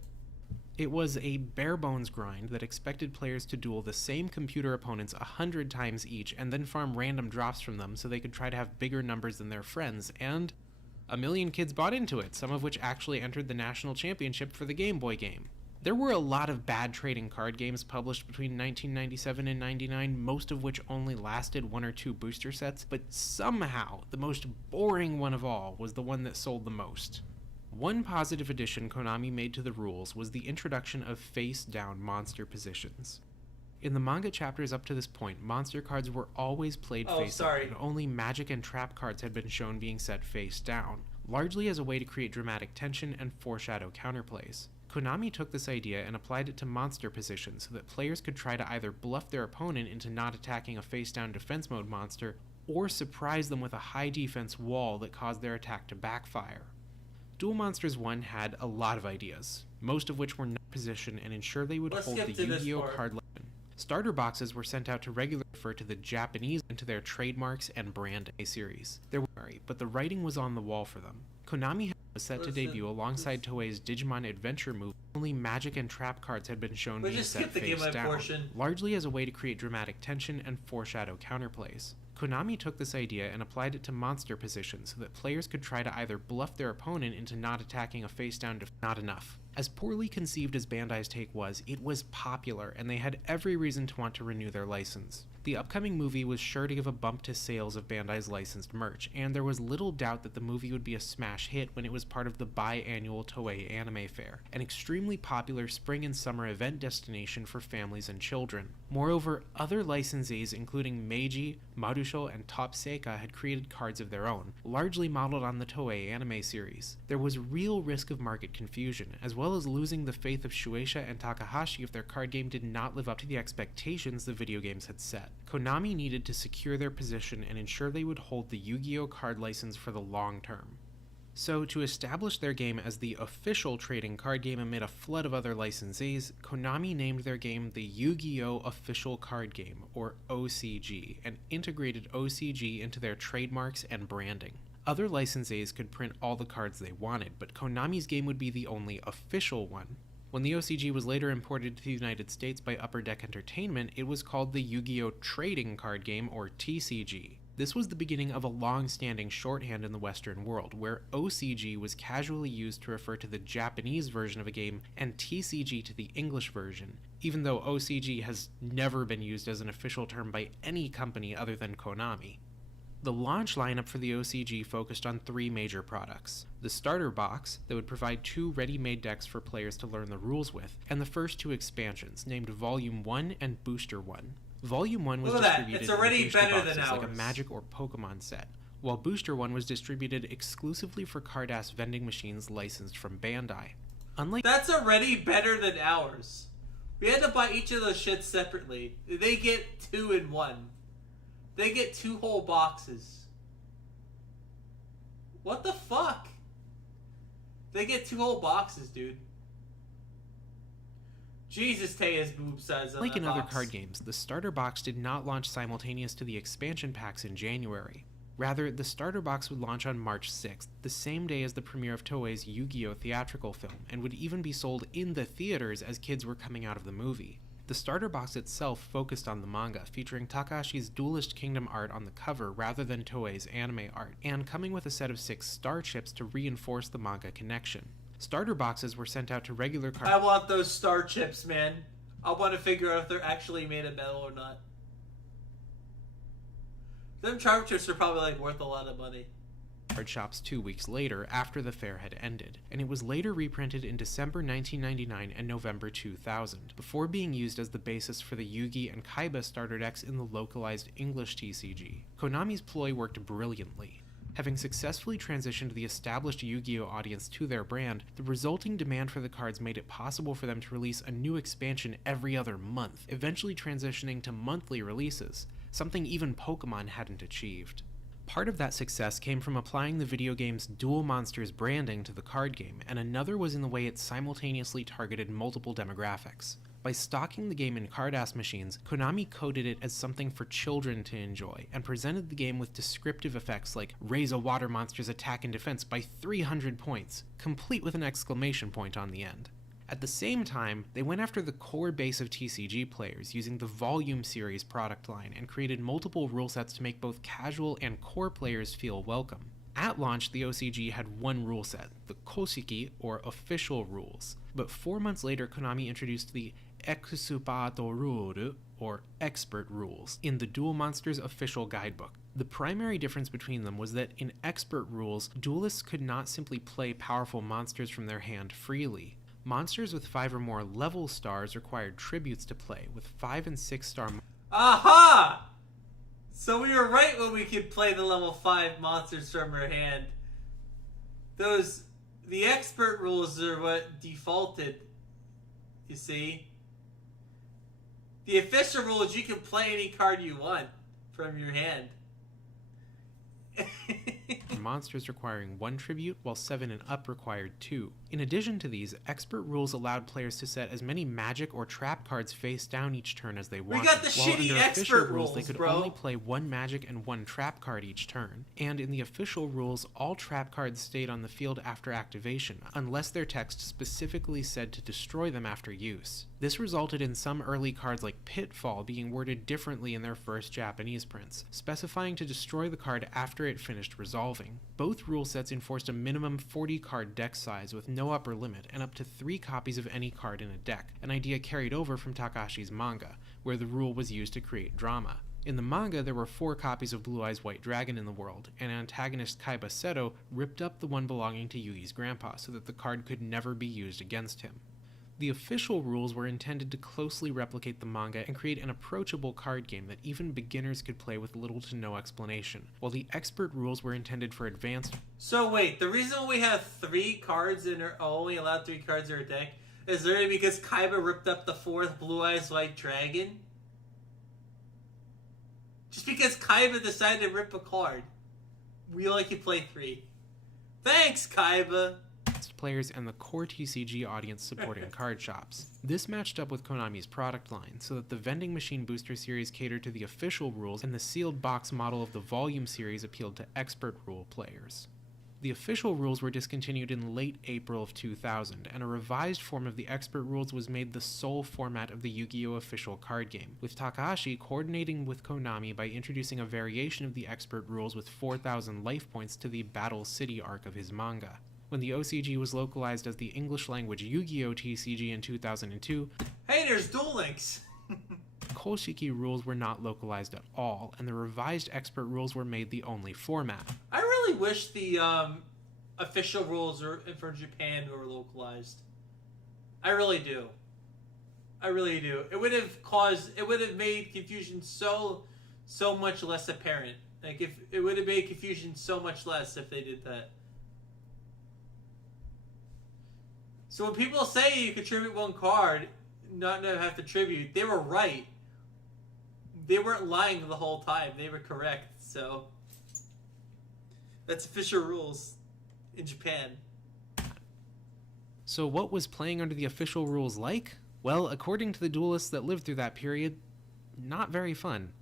It was a bare-bones grind that expected players to duel the same computer opponents 100 times each and then farm random drops from them so they could try to have bigger numbers than their friends, and a million kids bought into it, some of which actually entered the national championship for the Game Boy game. There were a lot of bad trading card games published between 1997 and 99, most of which only lasted 1 or 2 booster sets, but somehow the most boring one of all was the one that sold the most. One positive addition Konami made to the rules was the introduction of face-down monster positions. In the manga chapters up to this point, monster cards were always played face-up, and only magic and trap cards had been shown being set face-down, largely as a way to create dramatic tension and foreshadow counterplays. Konami took this idea and applied it to monster positions so that players could try to either bluff their opponent into not attacking a face-down defense mode monster, or surprise them with a high defense wall that caused their attack to backfire. Duel Monsters 1 had a lot of ideas, most of which were not positioned and ensure they would hold the Yu-Gi-Oh! Card legend. Starter boxes were sent out to regularly refer to the Japanese and to their trademarks and brand A series. There were, but the writing was on the wall for them. Konami had was set to debut alongside Toei's Digimon Adventure movie. Only magic and trap cards had been shown being set face down, largely as a way to create dramatic tension and foreshadow counterplays. Konami took this idea and applied it to monster positions so that players could try to either bluff their opponent into not attacking a face-down not enough. As poorly conceived as Bandai's take was, it was popular, and they had every reason to want to renew their license. The upcoming movie was sure to give a bump to sales of Bandai's licensed merch, and there was little doubt that the movie would be a smash hit when it was part of the biannual Toei Anime Fair, an extremely popular spring and summer event destination for families and children. Moreover, other licensees including Meiji, Marusho, and Top Seika had created cards of their own, largely modeled on the Toei anime series. There was real risk of market confusion, as well as losing the faith of Shueisha and Takahashi if their card game did not live up to the expectations the video games had set. Konami needed to secure their position and ensure they would hold the Yu-Gi-Oh! Card license for the long term. So, to establish their game as the official trading card game amid a flood of other licensees, Konami named their game the Yu-Gi-Oh! Official Card Game, or OCG, and integrated OCG into their trademarks and branding. Other licensees could print all the cards they wanted, but Konami's game would be the only official one. When the OCG was later imported to the United States by Upper Deck Entertainment, it was called the Yu-Gi-Oh! Trading Card Game, or TCG. This was the beginning of a long-standing shorthand in the Western world, where OCG was casually used to refer to the Japanese version of a game and TCG to the English version, even though OCG has never been used as an official term by any company other than Konami. The launch lineup for the OCG focused on 3 major products: the starter box, that would provide 2 ready-made decks for players to learn the rules with, and the first 2 expansions, named Volume 1 and Booster 1. Volume 1 was distributed in booster boxes like a Magic or Pokemon set, while Booster 1 was distributed exclusively for card-ass vending machines licensed from Bandai. That's already better than ours. We had to buy each of those shits separately. They get 2 in 1. They get 2 whole boxes. What the fuck? They get 2 whole boxes, dude. Jesus, Taya's boob size on Like that in other box. card games, the starter box did not launch simultaneous to the expansion packs in January. Rather, the starter box would launch on March 6th, the same day as the premiere of Toei's Yu-Gi-Oh! Theatrical film, and would even be sold in the theaters as kids were coming out of the movie. The starter box itself focused on the manga, featuring Takahashi's Duelist Kingdom art on the cover rather than Toei's anime art, and coming with a set of 6 star chips to reinforce the manga connection. Starter boxes were sent out to regular card. I want those star chips, man. I want to figure out if they're actually made of metal or not. Them charm chips are probably like worth a lot of money. Card shops 2 weeks later, after the fair had ended, and it was later reprinted in December 1999 and November 2000, before being used as the basis for the Yugi and Kaiba starter decks in the localized English TCG. Konami's ploy worked brilliantly. Having successfully transitioned the established Yu-Gi-Oh! Audience to their brand, the resulting demand for the cards made it possible for them to release a new expansion every other month, eventually transitioning to monthly releases, something even Pokemon hadn't achieved. Part of that success came from applying the video game's Duel Monsters branding to the card game, and another was in the way it simultaneously targeted multiple demographics. By stocking the game in card-ass machines, Konami coded it as something for children to enjoy, and presented the game with descriptive effects like raise a water monster's attack and defense by 300 points, complete with an exclamation point on the end. At the same time, they went after the core base of TCG players using the Volume series product line and created multiple rule sets to make both casual and core players feel welcome. At launch, the OCG had 1 rule set, the Koshiki, or official rules, but 4 months later Konami introduced the Exupato Ruru, or expert rules, in the Duel Monsters official guidebook. The primary difference between them was that in expert rules, duelists could not simply play powerful monsters from their hand freely. Monsters with 5 or more level stars required tributes to play, with 5 and 6 star. Aha! So we were right when we could play the level 5 monsters from our hand. The expert rules are what defaulted, you see. The official rule is you can play any card you want from your hand. monsters requiring 1 tribute, while 7 and up required 2. In addition to these, expert rules allowed players to set as many magic or trap cards face down each turn as they wanted. We got the while shitty under expert official rules, they could bro. only play 1 magic and 1 trap card each turn. And in the official rules, all trap cards stayed on the field after activation, unless their text specifically said to destroy them after use. This resulted in some early cards like Pitfall being worded differently in their first Japanese prints, specifying to destroy the card after it finished resolving. Both rule sets enforced a minimum 40 card deck size with no upper limit and up to 3 copies of any card in a deck, an idea carried over from Takahashi's manga, where the rule was used to create drama. In the manga, there were 4 copies of Blue Eyes White Dragon in the world, and antagonist Kaiba Seto ripped up the one belonging to Yugi's grandpa so that the card could never be used against him. The official rules were intended to closely replicate the manga and create an approachable card game that even beginners could play with little to no explanation, while the expert rules were intended for advanced... So wait, the reason we have 3 cards in our... only allowed 3 cards in our deck is literally because Kaiba ripped up the 4th Blue Eyes White Dragon? Just because Kaiba decided to rip a card, we only can play 3. Thanks, Kaiba! Players and the core TCG audience supporting card shops. This matched up with Konami's product line, so that the vending machine booster series catered to the official rules and the sealed box model of the volume series appealed to expert rule players. The official rules were discontinued in late April of 2000, and a revised form of the expert rules was made the sole format of the Yu-Gi-Oh! Official card game, with Takahashi coordinating with Konami by introducing a variation of the expert rules with 4,000 life points to the Battle City arc of his manga. When the OCG was localized as the English-language Yu-Gi-Oh! TCG in 2002, hey, there's Duel Links! Koshiki rules were not localized at all, and the revised expert rules were made the only format. I really wish the official rules for Japan were localized. I really do. I really do. It would have made confusion so much less apparent. Like, if it would have made confusion so much less if they did that. So when people say you contribute 1 card, not have to tribute, they were right. They weren't lying the whole time. They were correct. So that's official rules in Japan. So what was playing under the official rules like? Well, according to the duelists that lived through that period, not very fun.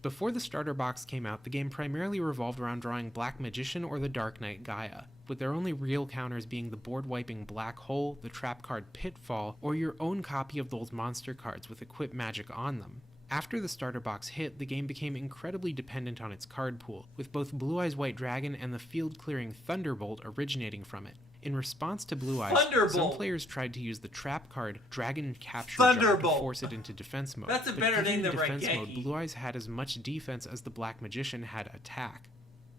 Before the starter box came out, the game primarily revolved around drawing Black Magician or the Dark Knight Gaia, with their only real counters being the board-wiping Black Hole, the trap card Pitfall, or your own copy of those monster cards with equip magic on them. After the starter box hit, the game became incredibly dependent on its card pool, with both Blue Eyes White Dragon and the field-clearing Thunderbolt originating from it. In response to Blue Eyes, some players tried to use the trap card Dragon Capture Jar to force it into defense mode. That's a better name than defense mode, Raigeki. Blue Eyes had as much defense as the Black Magician had attack.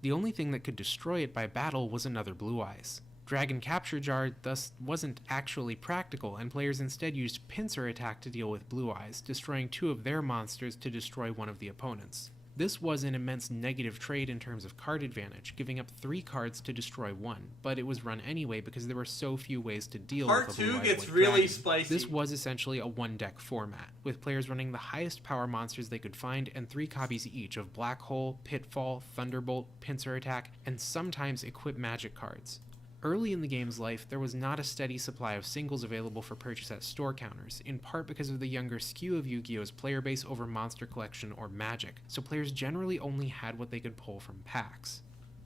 The only thing that could destroy it by battle was another Blue Eyes. Dragon Capture Jar thus wasn't actually practical, and players instead used Pincer Attack to deal with Blue Eyes, destroying 2 of their monsters to destroy one of the opponents. This was an immense negative trade in terms of card advantage, giving up 3 cards to destroy 1, but it was run anyway because there were so few ways to deal with a Blue Eyes Part 2 gets White really Dragon. spicy. This was essentially a 1-deck format, with players running the highest power monsters they could find and 3 copies each of Black Hole, Pitfall, Thunderbolt, Pincer Attack, and sometimes equip magic cards. Early in the game's life, there was not a steady supply of singles available for purchase at store counters, in part because of the younger skew of Yu-Gi-Oh's player base over Monster Collection or Magic, so players generally only had what they could pull from packs.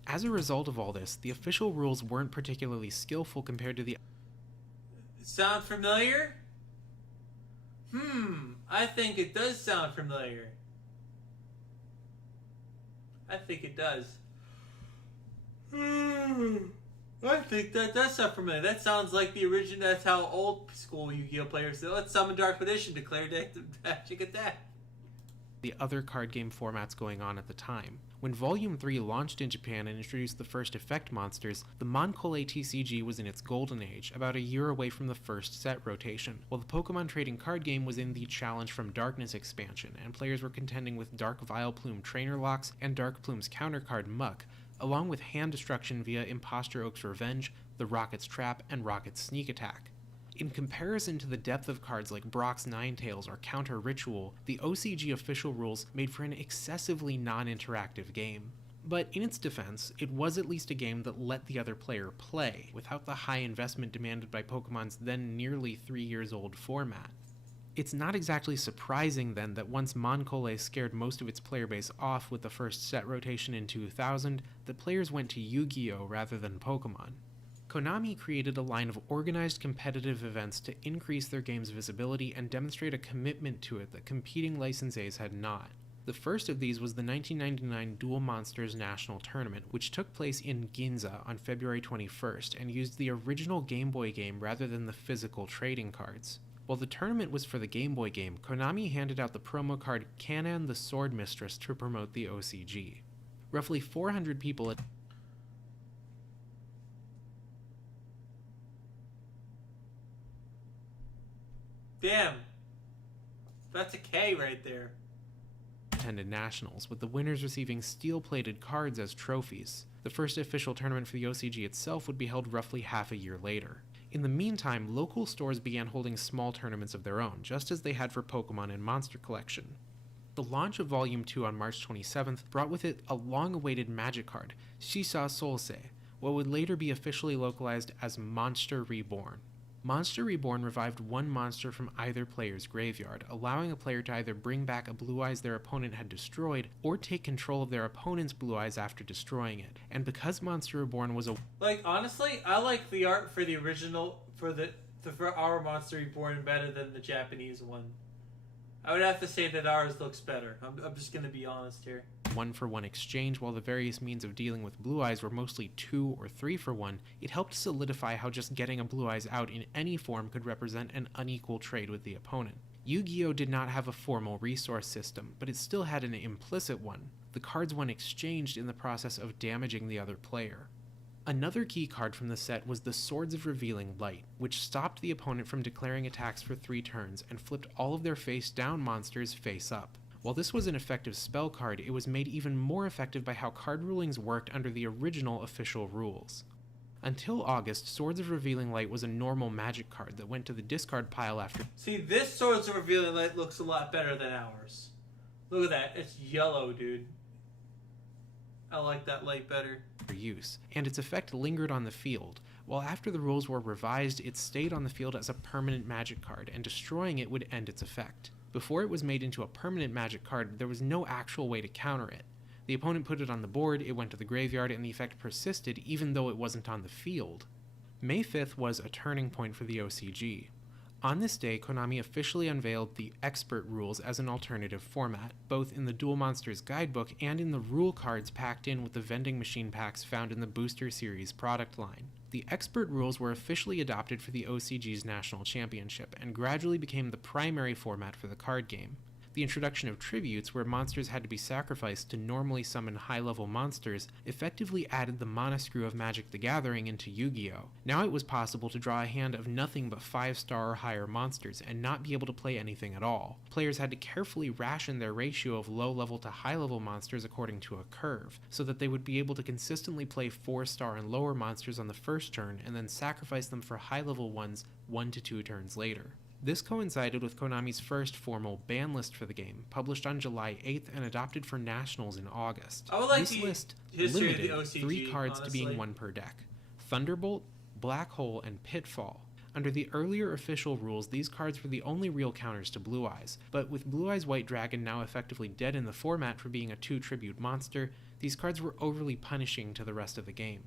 As a result of all this, the official rules weren't particularly skillful compared to the... Sound familiar? I think it does sound familiar. I think it does. I think that does sound familiar. That sounds like the original. That's how old school Yu-Gi-Oh players say, let's summon Dark Magician, declare magic attack. The other card game formats going on at the time. When Volume 3 launched in Japan and introduced the first effect monsters, the Moncole TCG was in its golden age, about a year away from the first set rotation, while the Pokemon trading card game was in the Challenge from Darkness expansion, and players were contending with Dark Vileplume Trainer Locks and Dark Plume's countercard Muck, along with hand destruction via Imposter Oak's Revenge, the Rocket's Trap, and Rocket's Sneak Attack. In comparison to the depth of cards like Brock's Ninetales or Counter Ritual, the OCG official rules made for an excessively non-interactive game. But in its defense, it was at least a game that let the other player play, without the high investment demanded by Pokemon's then nearly 3 years old format. It's not exactly surprising then that once Moncole scared most of its player base off with the first set rotation in 2000, that players went to Yu-Gi-Oh! Rather than Pokemon. Konami created a line of organized competitive events to increase their game's visibility and demonstrate a commitment to it that competing licensees had not. The first of these was the 1999 Duel Monsters National Tournament, which took place in Ginza on February 21st and used the original Game Boy game rather than the physical trading cards. While the tournament was for the Game Boy game, Konami handed out the promo card Kanan the Sword Mistress to promote the OCG. Roughly 400 people Damn. That's a K right there. attended nationals, with the winners receiving steel-plated cards as trophies. The first official tournament for the OCG itself would be held roughly half a year later. In the meantime, local stores began holding small tournaments of their own, just as they had for Pokemon and Monster Collection. The launch of Volume 2 on March 27th brought with it a long-awaited magic card, Shisa Solse, what would later be officially localized as Monster Reborn. Monster Reborn revived one monster from either player's graveyard, allowing a player to either bring back a Blue Eyes their opponent had destroyed, or take control of their opponent's Blue Eyes after destroying it. And because Monster Reborn was a Like, honestly, I like the art for the original, for our Monster Reborn better than the Japanese one. I would have to say that ours looks better. I'm just gonna be honest here. one-for-one exchange, while the various means of dealing with Blue Eyes were mostly 2 or 3-for-1, it helped solidify how just getting a Blue Eyes out in any form could represent an unequal trade with the opponent. Yu-Gi-Oh! Did not have a formal resource system, but it still had an implicit one. The cards one exchanged in the process of damaging the other player. Another key card from the set was the Swords of Revealing Light, which stopped the opponent from declaring attacks for 3 turns and flipped all of their face-down monsters face-up. While this was an effective spell card, it was made even more effective by how card rulings worked under the original official rules. Until August, Swords of Revealing Light was a normal magic card that went to the discard pile after. See, this Swords of Revealing Light looks a lot better than ours. Look at that. It's yellow, dude. I like that light better. Use, and its effect lingered on the field, while after the rules were revised, it stayed on the field as a permanent magic card, and destroying it would end its effect. Before it was made into a permanent magic card, there was no actual way to counter it. The opponent put it on the board, it went to the graveyard, and the effect persisted even though it wasn't on the field. May 5th was a turning point for the OCG. On this day, Konami officially unveiled the Expert Rules as an alternative format, both in the Duel Monsters guidebook and in the rule cards packed in with the vending machine packs found in the Booster Series product line. The Expert Rules were officially adopted for the OCG's National Championship, and gradually became the primary format for the card game. The introduction of tributes, where monsters had to be sacrificed to normally summon high-level monsters, effectively added the monoscrew of Magic the Gathering into Yu-Gi-Oh! Now it was possible to draw a hand of nothing but 5-star or higher monsters and not be able to play anything at all. Players had to carefully ration their ratio of low-level to high-level monsters according to a curve, so that they would be able to consistently play 4-star and lower monsters on the first turn and then sacrifice them for high-level ones 1 to 2 turns later. This coincided with Konami's first formal ban list for the game, published on July 8th and adopted for Nationals in August. I would like this the list history of limited the OCG, 3 cards to being honestly. 1 per deck: Thunderbolt, Black Hole, and Pitfall. Under the earlier official rules, these cards were the only real counters to Blue Eyes, but with Blue Eyes White Dragon now effectively dead in the format for being a 2-tribute monster, these cards were overly punishing to the rest of the game.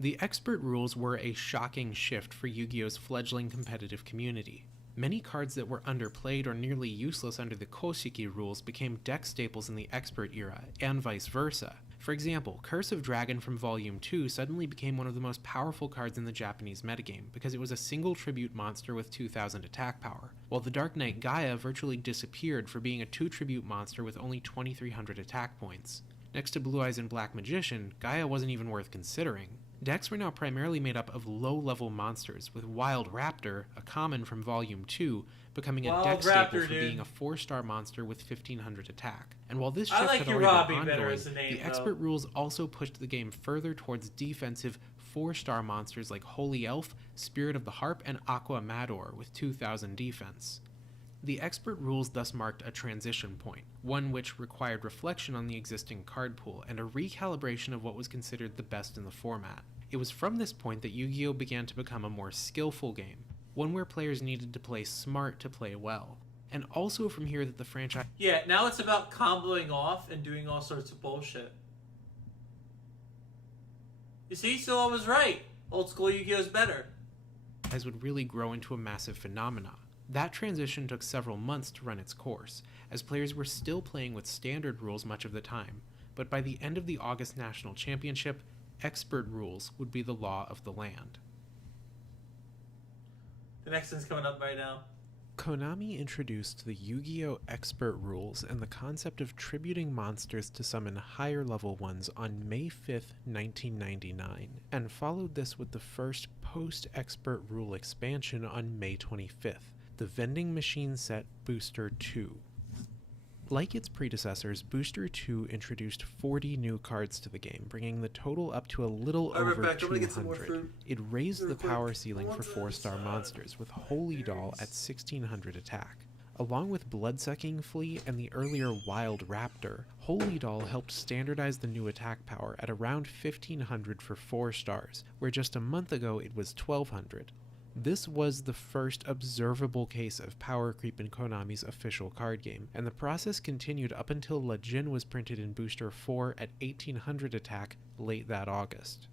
The Expert Rules were a shocking shift for Yu-Gi-Oh's fledgling competitive community. Many cards that were underplayed or nearly useless under the Koshiki rules became deck staples in the Expert era, and vice versa. For example, Curse of Dragon from Volume 2 suddenly became one of the most powerful cards in the Japanese metagame, because it was a single tribute monster with 2000 attack power, while the Dark Knight Gaia virtually disappeared for being a 2-tribute monster with only 2300 attack points. Next to Blue Eyes and Black Magician, Gaia wasn't even worth considering. Decks were now primarily made up of low-level monsters, with Wild Raptor, a common from Volume 2, becoming a Wild deck Raptor, staple for dude. being a 4-star monster with 1500 attack. And while this I shift like had your already Robbie been better ongoing, as a name, the Expert Rules also pushed the game further towards defensive 4-star monsters like Holy Elf, Spirit of the Harp, and Aqua Mador with 2000 defense. The expert rules thus marked a transition point, one which required reflection on the existing card pool and a recalibration of what was considered the best in the format. It was from this point that Yu-Gi-Oh! Began to become a more skillful game, one where players needed to play smart to play well. And also from here that the franchise Yeah, now it's about comboing off and doing all sorts of bullshit. You see, so I was right. Old school Yu-Gi-Oh! Is better. would really grow into a massive phenomenon. That transition took several months to run its course, as players were still playing with standard rules much of the time, but by the end of the August National Championship, expert rules would be the law of the land. The next one's coming up right now. Konami introduced the Yu-Gi-Oh! Expert rules and the concept of tributing monsters to summon higher level ones on May 5th, 1999, and followed this with the first post-expert rule expansion on May 25th, the vending machine set Booster 2. Like its predecessors, Booster 2 introduced 40 new cards to the game, bringing the total up to a little I'll be over right back. I'm gonna get some more 200. fruit. It raised the Real quick. power ceiling I for want 4-star this, monsters, with Holy Doll at 1600 attack. Along with Bloodsucking Flea and the earlier Wild Raptor, Holy Doll helped standardize the new attack power at around 1500 for 4 stars, where just a month ago it was 1200. This was the first observable case of power creep in Konami's official card game, and the process continued up until Legend was printed in Booster 4 at 1800 attack late that August.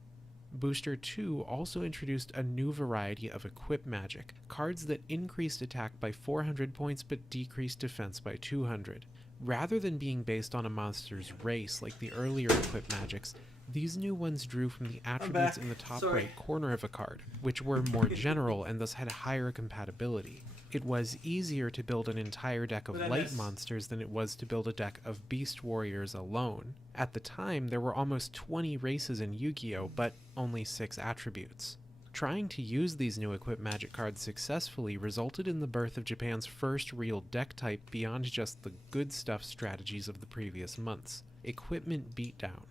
Booster 2 also introduced a new variety of Equip Magic, cards that increased attack by 400 points but decreased defense by 200. Rather than being based on a monster's race like the earlier Equip Magics, these new ones drew from the attributes back. in the top Sorry. right corner of a card, which were more general and thus had higher compatibility. It was easier to build an entire deck of What I light miss? monsters than it was to build a deck of Beast Warriors alone. At the time, there were almost 20 races in Yu-Gi-Oh!, but only 6 attributes. Trying to use these new Equip Magic cards successfully resulted in the birth of Japan's first real deck type beyond just the good stuff strategies of the previous months: Equipment Beatdown.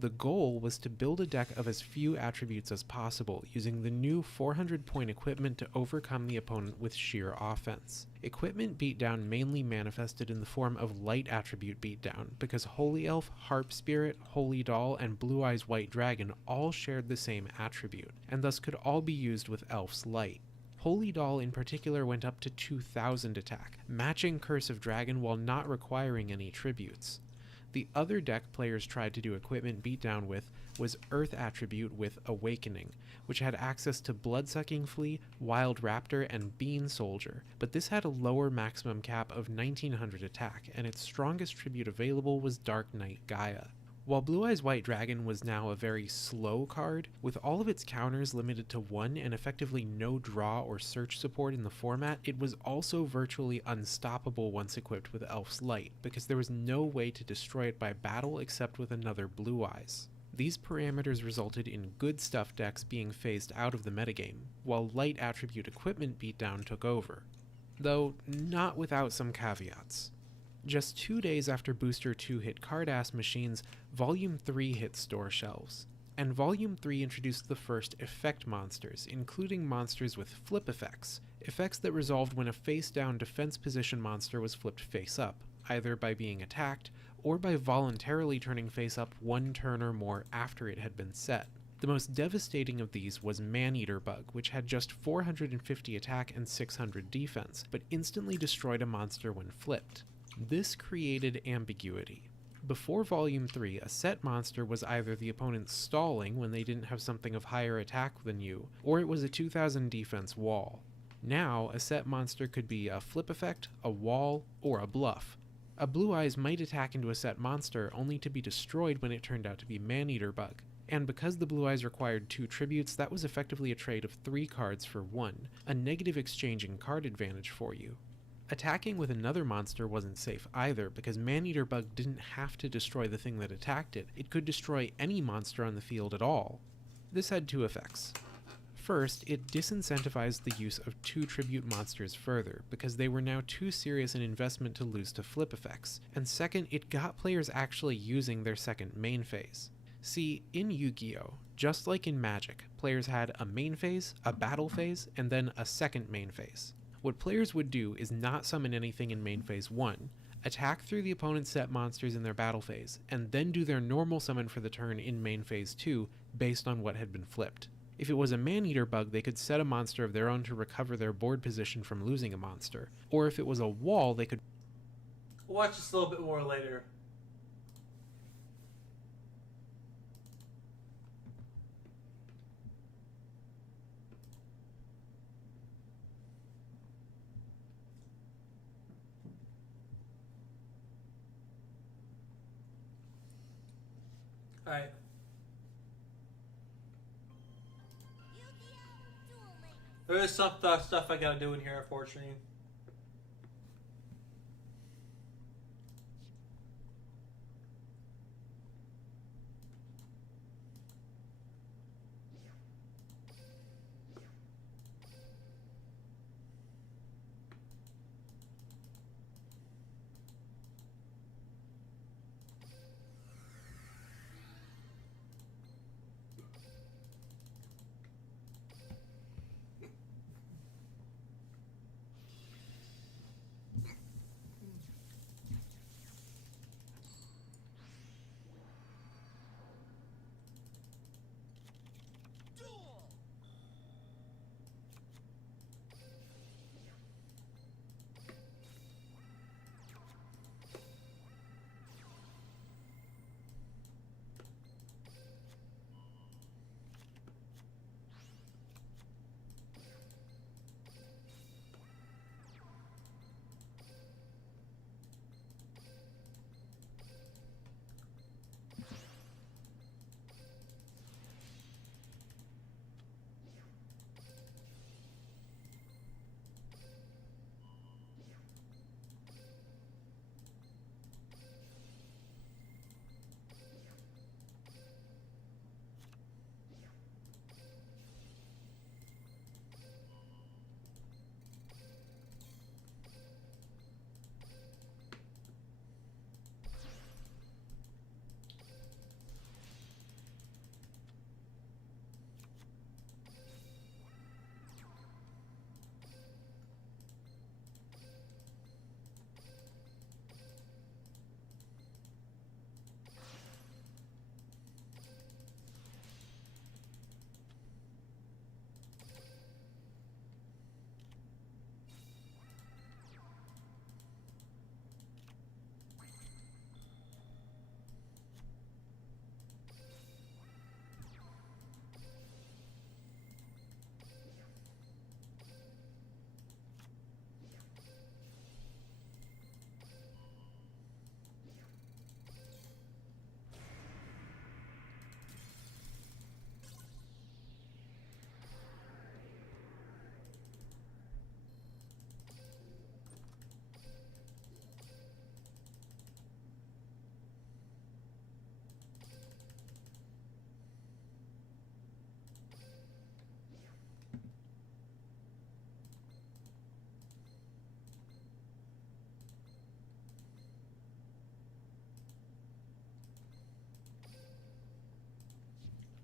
The goal was to build a deck of as few attributes as possible, using the new 400-point equipment to overcome the opponent with sheer offense. Equipment Beatdown mainly manifested in the form of light attribute beatdown, because Holy Elf, Harp Spirit, Holy Doll, and Blue Eyes White Dragon all shared the same attribute, and thus could all be used with Elf's Light. Holy Doll in particular went up to 2000 attack, matching Curse of Dragon while not requiring any tributes. The other deck players tried to do Equipment Beatdown with was Earth Attribute with Awakening, which had access to Bloodsucking Flea, Wild Raptor, and Bean Soldier, but this had a lower maximum cap of 1900 attack, and its strongest tribute available was Dark Knight Gaia. While Blue Eyes White Dragon was now a very slow card, with all of its counters limited to 1 and effectively no draw or search support in the format, it was also virtually unstoppable once equipped with Elf's Light, because there was no way to destroy it by battle except with another Blue Eyes. These parameters resulted in good stuff decks being phased out of the metagame, while light attribute equipment beatdown took over. Though not without some caveats. Just 2 days after Booster 2 hit card-ass machines, Volume 3 hit store shelves. And Volume 3 introduced the first effect monsters, including monsters with flip effects, effects that resolved when a face-down defense position monster was flipped face-up, either by being attacked, or by voluntarily turning face-up 1 turn or more after it had been set. The most devastating of these was Maneater Bug, which had just 450 attack and 600 defense, but instantly destroyed a monster when flipped. This created ambiguity. Before Volume 3, a set monster was either the opponent stalling when they didn't have something of higher attack than you, or it was a 2000 defense wall. Now, a set monster could be a flip effect, a wall, or a bluff. A Blue Eyes might attack into a set monster only to be destroyed when it turned out to be Maneater Bug. And because the Blue Eyes required 2 tributes, that was effectively a trade of 3 cards for 1, a negative exchanging card advantage for you. Attacking with another monster wasn't safe either, because Maneater Bug didn't have to destroy the thing that attacked it. It could destroy any monster on the field at all. This had 2 effects. First, it disincentivized the use of 2 tribute monsters further, because they were now too serious an investment to lose to flip effects. And second, it got players actually using their second main phase. See, in Yu-Gi-Oh!, just like in Magic, players had a main phase, a battle phase, and then a second main phase. What players would do is not summon anything in main phase 1, attack through the opponent's set monsters in their battle phase, and then do their normal summon for the turn in main phase 2 based on what had been flipped. If it was a man-eater bug, they could set a monster of their own to recover their board position from losing a monster. Or if it was a wall, they could... We'll watch this a little bit more later. Alright. There is some stuff I gotta do in here, unfortunately.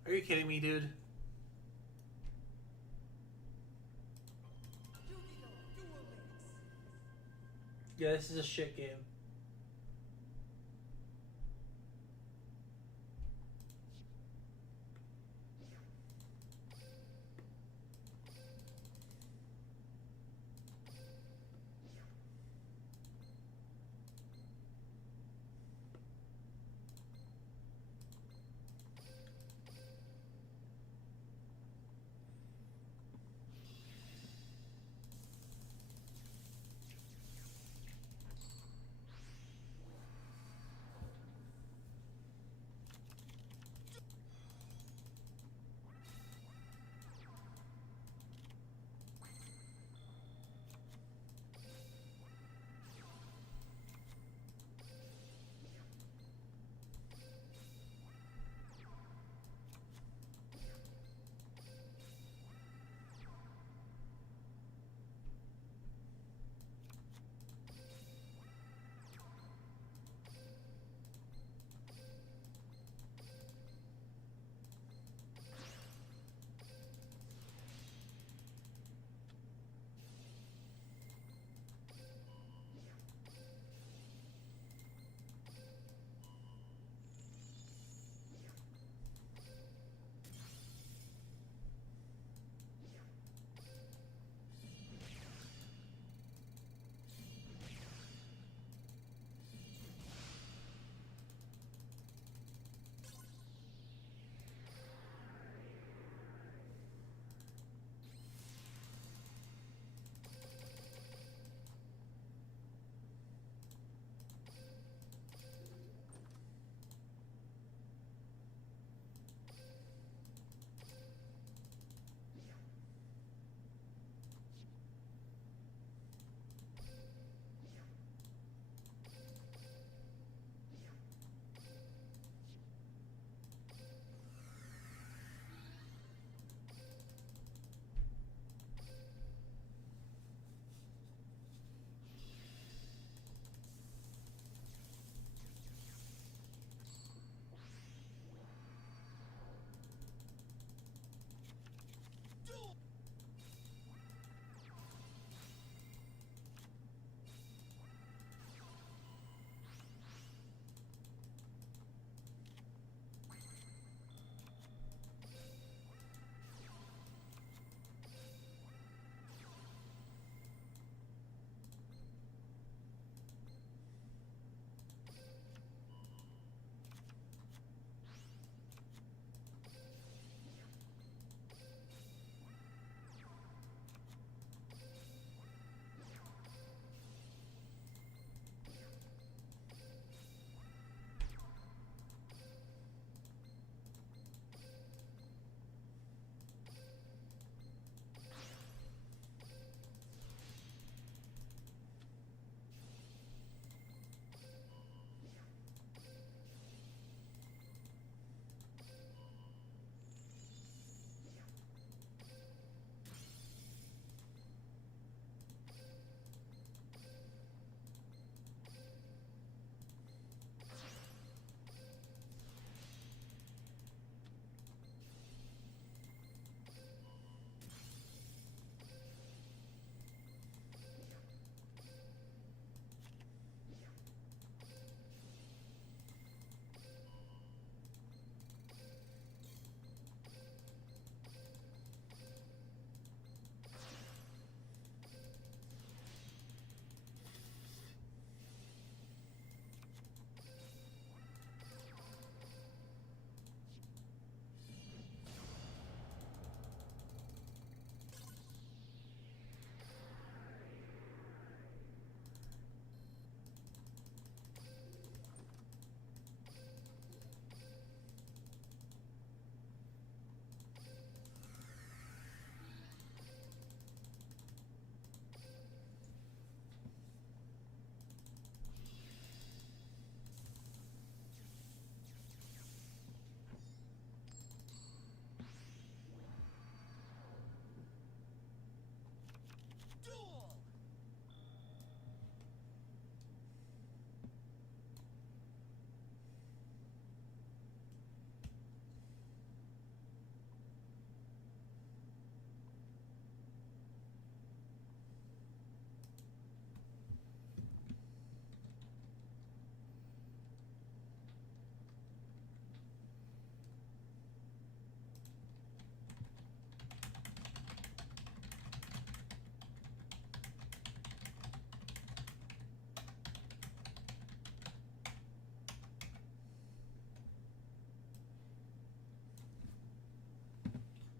Are you kidding me, dude? Yeah, this is a shit game.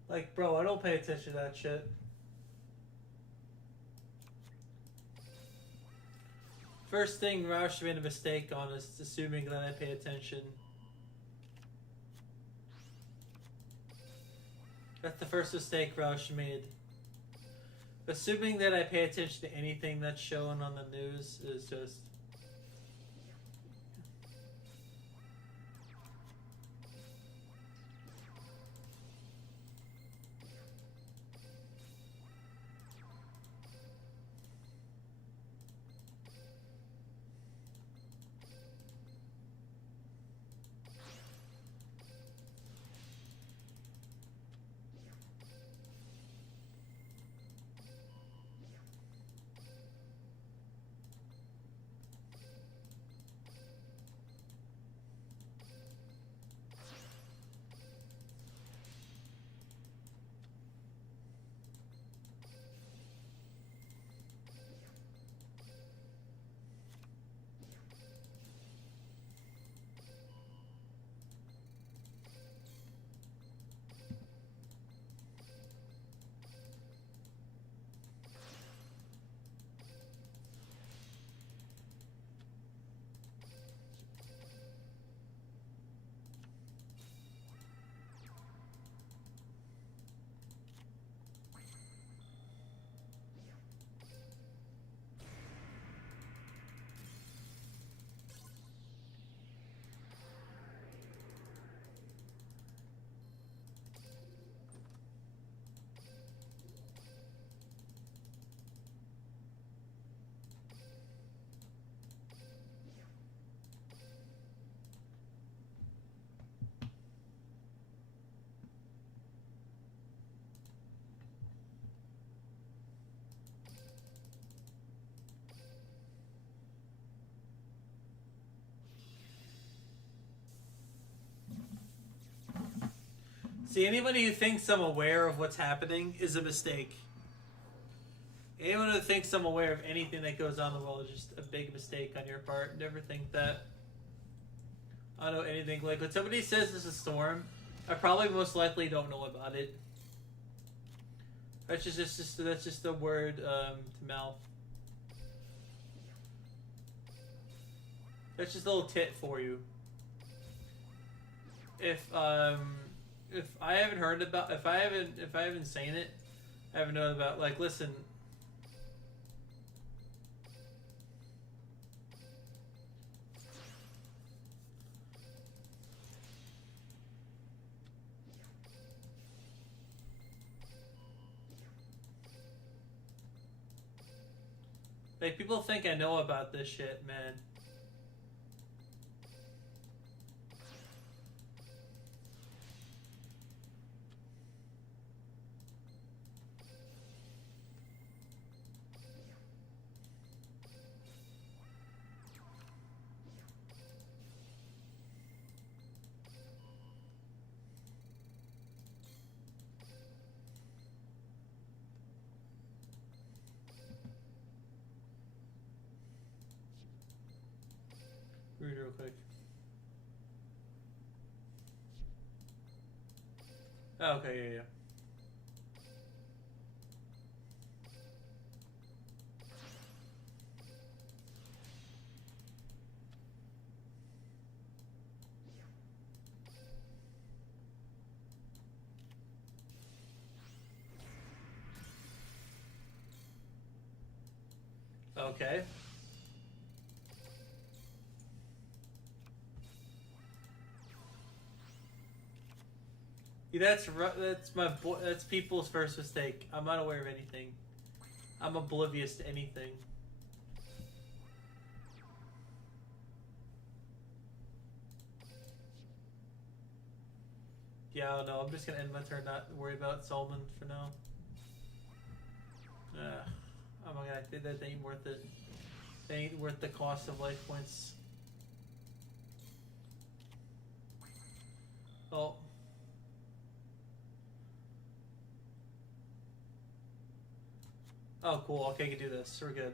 Like, bro, I don't pay attention to that shit. First thing Roush made a mistake on is assuming that I pay attention. That's the first mistake Roush made. Assuming that I pay attention to anything that's shown on the news is just... See, anybody who thinks I'm aware of what's happening is a mistake. Anyone who thinks I'm aware of anything that goes on in the world is just a big mistake on your part. Never think that. I don't know anything. Like, when somebody says there's a storm, I probably most likely don't know about it. That's just a word to mouth. That's just a little tit for you. If I haven't heard about, if I haven't seen it, I haven't known about. Like, listen. Like, people think I know about this shit, man. Read it real quick. Oh, okay, yeah. Okay. Yeah, that's people's first mistake. I'm not aware of anything. I'm oblivious to anything. Yeah, I don't know. I'm just gonna end my turn, not worry about Solomon for now. Oh my god, that ain't worth it. That ain't worth the cost of life points. Oh. Oh, cool. Okay, I can do this. We're good.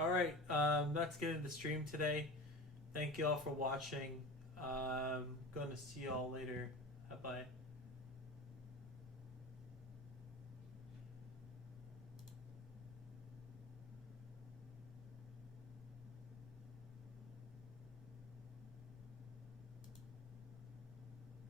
All right, that's getting the stream today. Thank you all for watching. Going to see you all later. Bye bye.